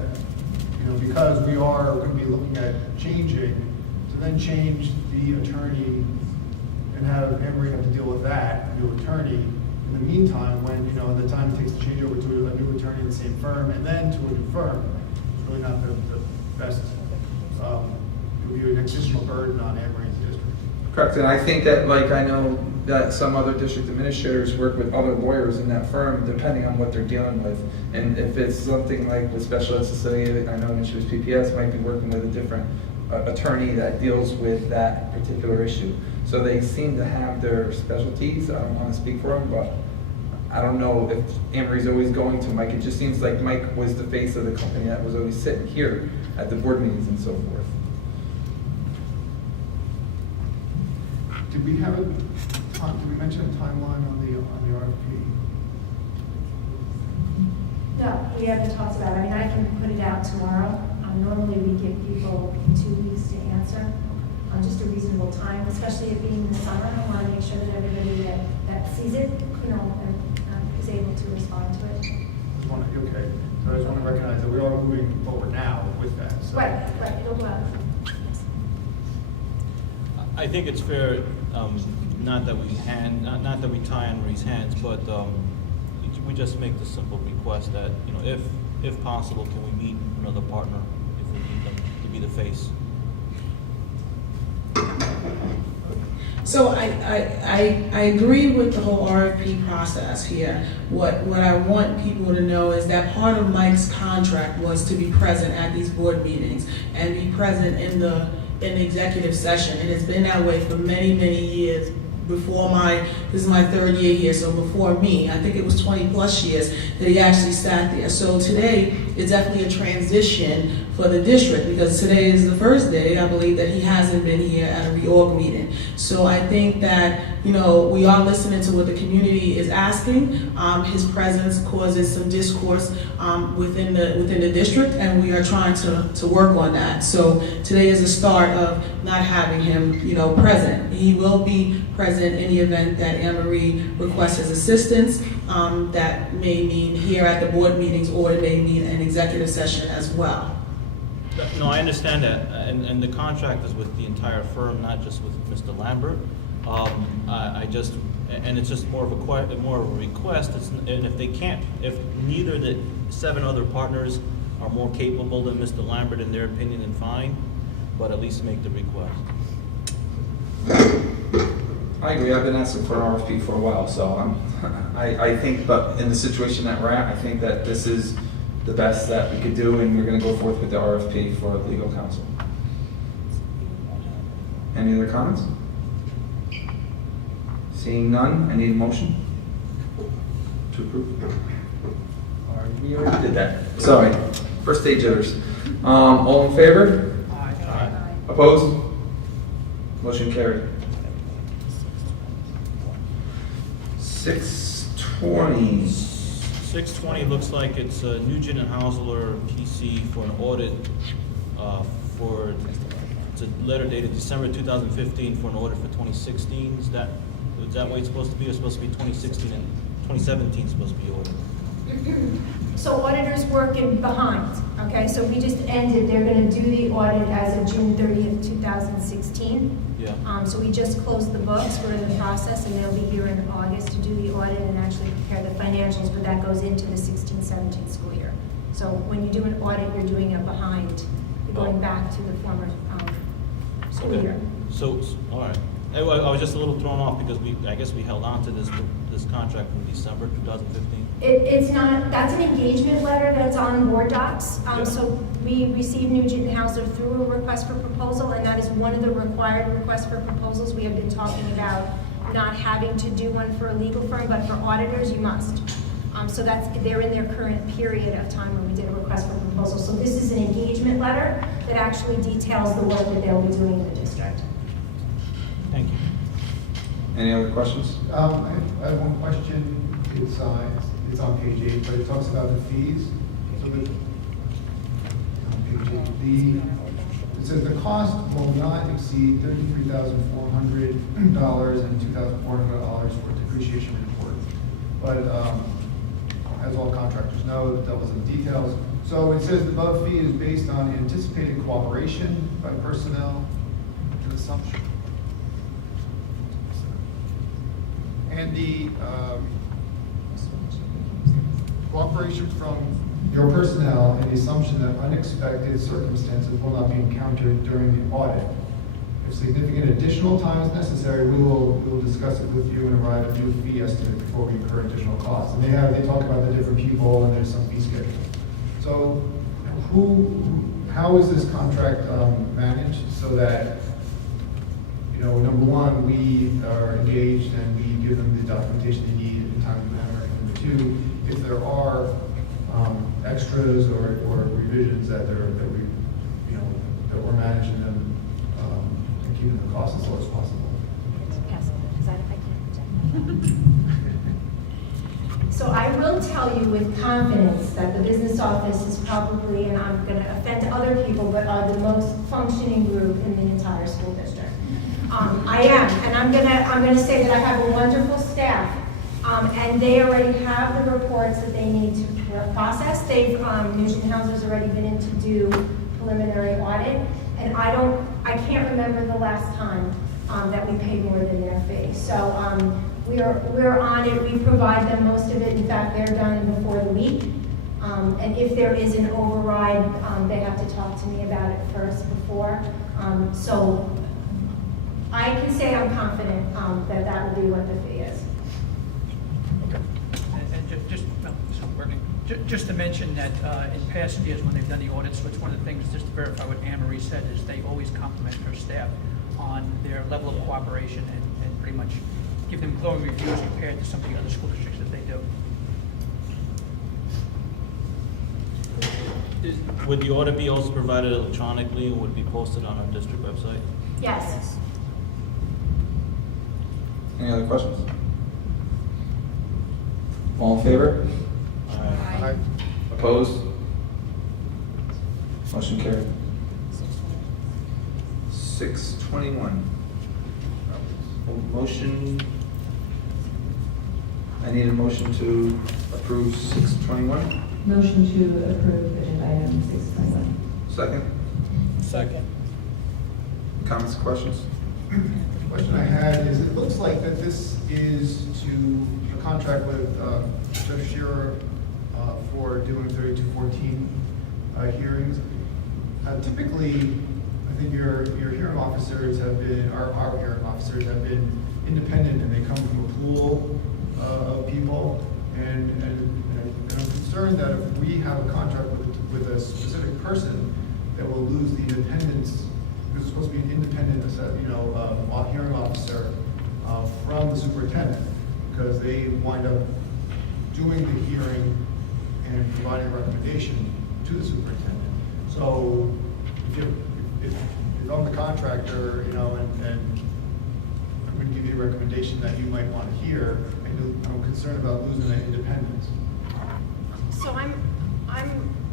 because we are going to be looking at changing, to then change the attorney and have Emory have to deal with that, new attorney, in the meantime, when, the time it takes to change over to a new attorney in the same firm and then to a new firm, it's really not the best, it would be an additional burden on Emory and the district. Correct, and I think that, I know that some other district administrators work with other lawyers in that firm, depending on what they're dealing with. And if it's something like with Special Ed Cecilia, I know when she was PPS, might be working with a different attorney that deals with that particular issue. So they seem to have their specialties. I don't want to speak for them, but I don't know if Amory's always going to Mike. It just seems like Mike was the face of the company that was always sitting here at the board meetings and so forth. Did we mention a timeline on the RFP? No, we haven't talked about it. I can put it out tomorrow. Normally we give people 2 weeks to answer, just a reasonable time, especially it being the summer. I want to make sure that everybody that sees it, is able to respond to it. Okay, so I just want to recognize that we are moving forward now with that. So. Right, it'll go out. I think it's fair, not that we tie Anne Marie's hands, but we just make the simple request that, if possible, can we meet another partner if we need them to be the face? So I agree with the whole RFP process here. What I want people to know is that part of Mike's contract was to be present at these board meetings and be present in the executive session. It has been that way for many, many years. This is my 3rd year here, so before me, I think it was 20 plus years that he actually sat there. So today is definitely a transition for the district, because today is the first day, I believe, that he hasn't been here at a reorg meeting. So I think that, we are listening to what the community is asking. His presence causes some discourse within the district, and we are trying to work on that. So today is the start of not having him, present. He will be present in the event that Anne Marie requests his assistance. That may mean here at the board meetings, or it may mean an executive session as well. No, I understand that, and the contract is with the entire firm, not just with Mr. Lambert. And it's just more of a request. And if neither the 7 other partners are more capable than Mr. Lambert in their opinion, then fine, but at least make the request. I agree. I've been asking for an RFP for a while, so I think, but in the situation that we're at, I think that this is the best that we could do, and we're going to go forth with the RFP for legal counsel. Any other comments? Seeing none, I need a motion to approve. We already did that. Sorry. First day jitters. All in favor? Aye. Opposed? Motion carried. 620. 620 looks like it's Nugent and Hausler PC for an audit it's a letter dated December 2015 for an audit for 2016. Is that what it's supposed to be? It's supposed to be 2016 and 2017 is supposed to be audited. So auditors working behind, okay? So we just ended, they're going to do the audit as of June 30th, 2016. Yeah. So we just closed the books, we're in the process, and they'll be here in August to do the audit and actually prepare the financials, but that goes into the 16-17 school year. So when you do an audit, you're doing it behind, you're going back to the former school Okay. year. So, all right. I was just a little thrown off because I guess we held on to this contract from December 2015. It's not, that's an engagement letter that's on board docs. So we received Nugent Hauser through a request for proposal, and that is one of the required requests for proposals. We have been talking about not having to do one for a legal firm, but for auditors, you must. So they're in their current period of time when we did a request for proposal. So this is an engagement letter that actually details the work that they'll be doing in the district. Thank you. Any other questions? I have one question. It's on page 8, but it talks about the fees. So on page 8, it says the cost will not exceed $33,400 and $2,400 for depreciation report. But as all contractors know, the devil's in the details. So it says the above fee is based on anticipated cooperation by personnel and assumption. And the cooperation from your personnel and the assumption that unexpected circumstances will not be encountered during the audit. If significant additional time is necessary, we will discuss it with you and arrive at a new fee estimate before we incur additional costs. And they talk about the different people and there's some fee schedule. So how is this contract managed so that, number one, we are engaged and we give them the documentation they need in a timely manner. And number two, if there are extras or revisions that we're managing them and keeping the costs as low as possible. Yes, because I can't. So I will tell you with confidence that the business office is probably, and I'm going to offend other people, but are the most functioning group in the entire school district. I am, and I'm gonna say that I have a wonderful staff, and they already have the reports that they need to process. Nugent Hauser's already been in to do preliminary audit, and I can't remember the last time that we paid more than their fee. So we're on it. We provide them most of it. In fact, they're done before the week. And if there is an override, they have to talk to me about it first before. So I can say I'm confident that will be what the fee is. And just to mention that in past years when they've done the audits, which one of the things, just to verify what Anne Marie said, is they always compliment her staff on their level of cooperation and pretty much give them glowing reviews compared to some of the other school districts that they do. Would the audit be also provided electronically or would it be posted on our district website? Yes. Any other questions? All in favor? Aye. Opposed? Motion carried. 621. Motion, I need a motion to approve 621. Motion to approve agenda item 621. Second. Second. Comments, questions? The question I had is, it looks like that this is to a contract with Judge Shearer for doing 3214 hearings. Typically, I think your hearing officers have been, our hearing officers have been independent, and they come from a pool of people. And I'm concerned that if we have a contract with a specific person, that we'll lose the independence. It's supposed to be an independent, hearing officer from the superintendent, because they wind up doing the hearing and providing a recommendation to the superintendent. So if I'm the contractor, and I'm going to give you a recommendation that you might want to hear, I'm concerned about losing that independence. So I'm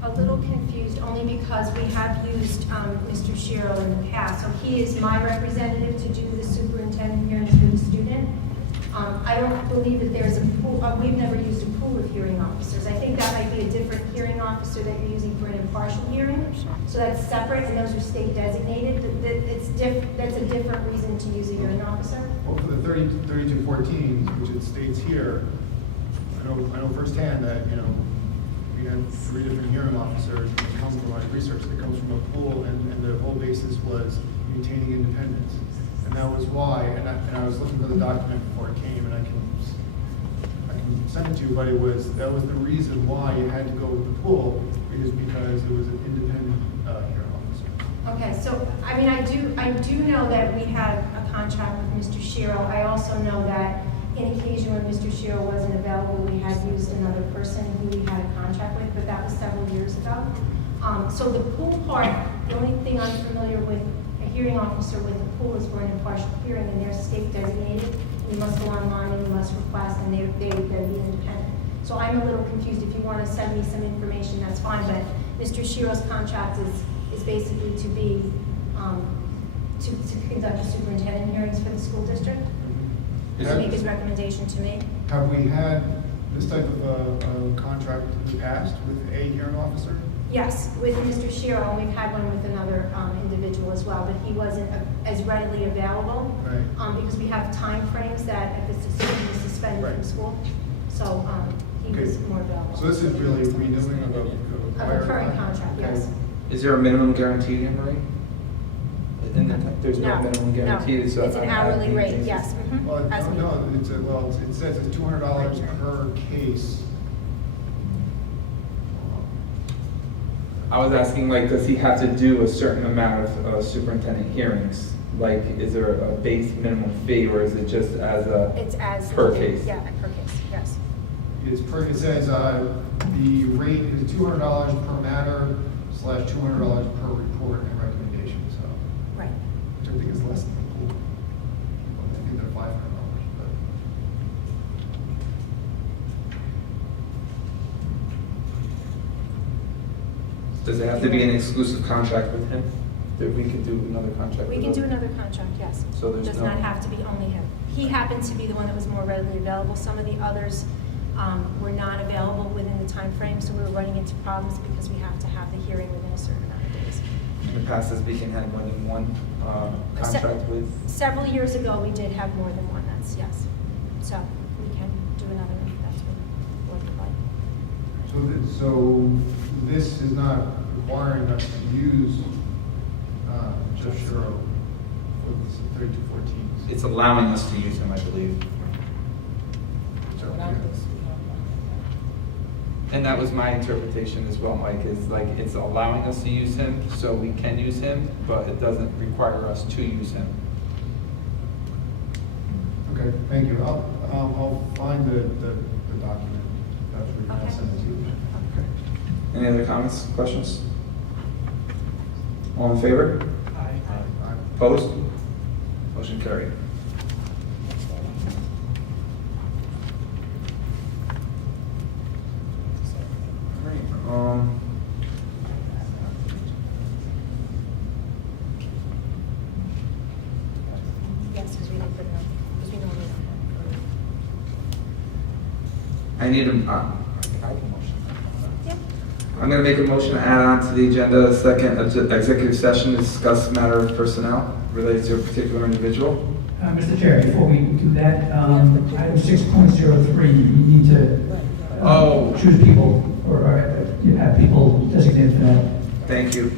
a little confused only because we have used Mr. Shiro in the past. So he is my representative to do the superintendent hearings for the student. I I don't believe that there's a pool, we've never used a pool of hearing officers. I think that might be a different hearing officer that you're using for an impartial hearing. So that's separate, and those are state designated. That's a different reason to use a hearing officer. Well, for the 3214, which it states here, I know firsthand that, we had 3 different hearing officers that come from my research that comes from a pool, and the whole basis was maintaining independence. And that was why, and I was looking for the document before it came, and I can send it to you, but that was the reason why you had to go with the pool, because it was an independent hearing officer. Okay, so, I mean, I do know that we have a contract with Mr. Shiro. I also know that in occasion when Mr. Shiro wasn't available, we had used another person who we had a contract with, but that was several years ago. So the pool part, the only thing I'm familiar with, a hearing officer with a pool is for an impartial hearing, and they're state designated. You must go online and you must request, and they would then be independent. So I'm a little confused. If you want to send me some information, that's fine, but Mr. Shiro's contract is basically to be, to conduct the superintendent hearings for the school district, to make his recommendation to me. Have we had this type of contract in the past with a hearing officer? Yes, with Mr. Shiro, and we've had one with another individual as well, but he wasn't as readily available. Right. Because we have time frames that if it's a suspended from Right. school, so he was more available. So this is really renewing of A current contract, yes. Is there a minimum guarantee, Anne Marie? There's no No, minimum no. guarantee. So It's an hourly rate, yes. Mhm. Well, As we- it says it's $200 per case. I was asking, like, does he have to do a certain amount of superintendent hearings? Like, is there a base minimum fee, or is it just as a? It's as. Per case? Yeah, per case, yes. It says the rate is $200 per matter / $200 per report and recommendation, so, Right. which I think is less than the pool. I think they're $500, but. Does it have to be an exclusive contract with him? That we can do another contract We with can do him? another contract, yes. So there's Does no- not have to be only him. He happened to be the one that was more readily available. Some of the others were not available within the time frame, so we were running into problems because we have to have the hearing within a certain amount of days. In the past, has Beacon had more than one contract with? Several years ago, we did have more than one, that's, yes. So we can do another if that's what the board would like. So this is not requiring us to use Jeff Shiro for the 3214s. It's allowing us to use him, I believe. So, And that was my interpretation as well, Mike, is like, it's allowing us to use him, so we can use him, but it doesn't require us to use him. Okay, thank you. I'll find the document after we Okay. send it to you. Okay. Any other comments, questions? All in favor? Opposed? Motion carried. Yes, because we didn't put it on, because we normally don't. I need a, Yep. I'm gonna make a motion to add on to the agenda a second executive session to discuss matter of personnel related to a particular individual. Mr. Chair, before we do that, item 6.03, you need to Oh. choose people, or you have people designated for that. Thank you. And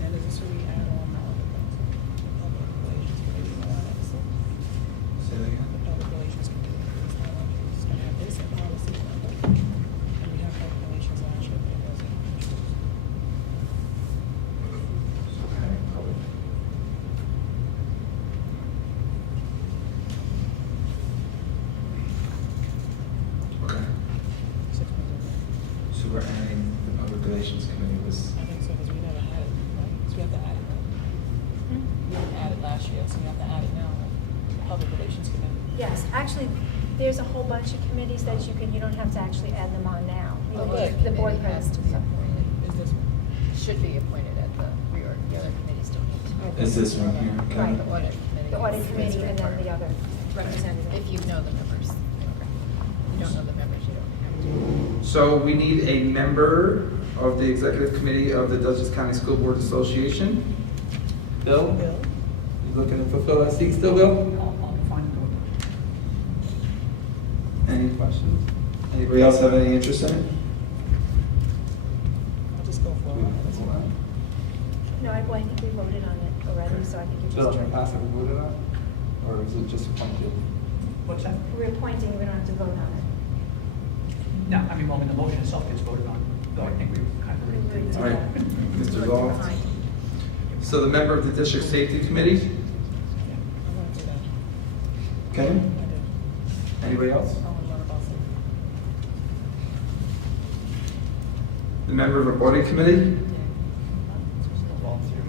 then is this where we add on the public relations committee on it? So Say that again? the public relations committee is not on here. It's gonna have this and policy number. And we have public relations last year, but it wasn't. Okay. 6.0. So we're adding the public relations committee was, I think so, because we never had it, right? So we have to add it, right? We didn't add it last year, so we have to add it now, right? Public relations committee. Yes, actually, there's a whole bunch of committees that you don't have to actually add them on now. Oh, good. The board Committee has to be appointed. Is this one? Should be appointed at the reorg. The other committees don't need to. is this one here? Okay. Right. The audit committee. The audit is committee and then required. the other. representative. If you know the members. Okay. If you don't know the members, you don't have to. So we need a member of the executive committee of the Dutchess County School Board Association. Bill? Bill? You looking to fulfill that seat still, Bill? I'll find the Any questions? Anybody else have any interest in it? I'll just go for it. No, I think we voted on it already, so I think you Bill, just. in the past, have we voted on it? Or is it just appointed? What's that? We're appointing, we don't have to vote on it. No, I mean, well, when the motion itself gets voted on, though I think we've kind of already did. All right, Mr. We're Zoll. behind. So the member of the District Safety Committee, I want to do that. Kenny? I do. Anybody else? I want to learn about it. The member of the Audit Committee?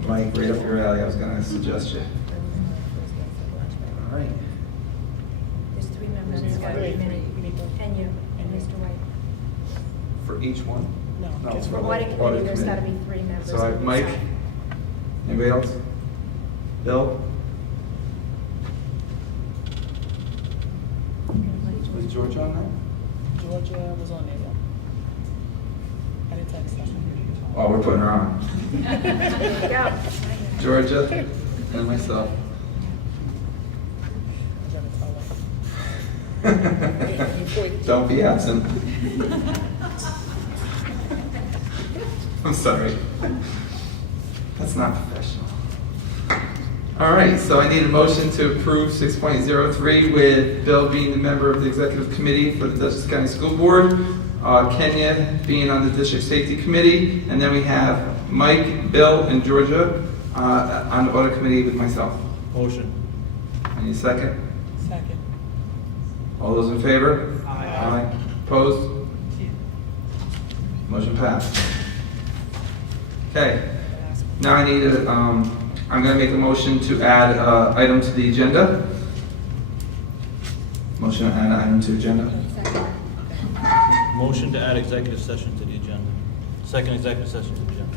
Mike, right up your alley, I was gonna suggest you. All right. There's 3 members, it's got to be minute, and you, and Mr. White. For each one? No. No, Just for the audit committee, there's got to committee. be 3 members. So I have on each Mike. side. Anybody else? Bill? Was Georgia on that? Georgia was on there, though. I didn't text her. Oh, we're putting her on. There you go. Georgia and myself. I'm trying to tell her. Don't be absent. I'm sorry. That's not professional. All right, so I need a motion to approve 6.03 with Bill being the member of the executive committee for the Dutchess County School Board, Kenya being on the District Safety Committee, and then we have Mike, Bill, and Georgia on the audit committee with myself. Motion. Any second? Second. All those in favor? Aye. Opposed? Motion passed. Okay, now I need a, I'm gonna make a motion to add item to the agenda. Motion to add item to agenda. Motion to add executive session to the agenda. Second executive session to the agenda.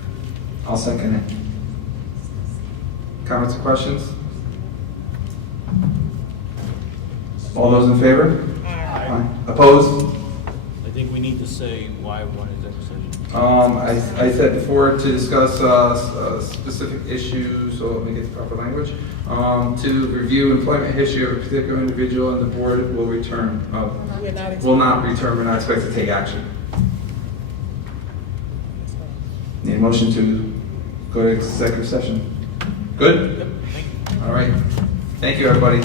I'll second it. Comments or questions? All those in favor? Aye. Opposed? I think we need to say why we want executive session. I said before to discuss specific issues, so let me get the proper language, to review employment history of a particular individual, and the board will return, We're not. will not return, we're not expected to take action. Need a motion to go to executive session? Good? Yep, thank you. All right. Thank you, everybody.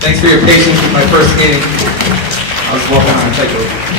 Thanks for your patience with my first meeting. I was walking on a tightrope.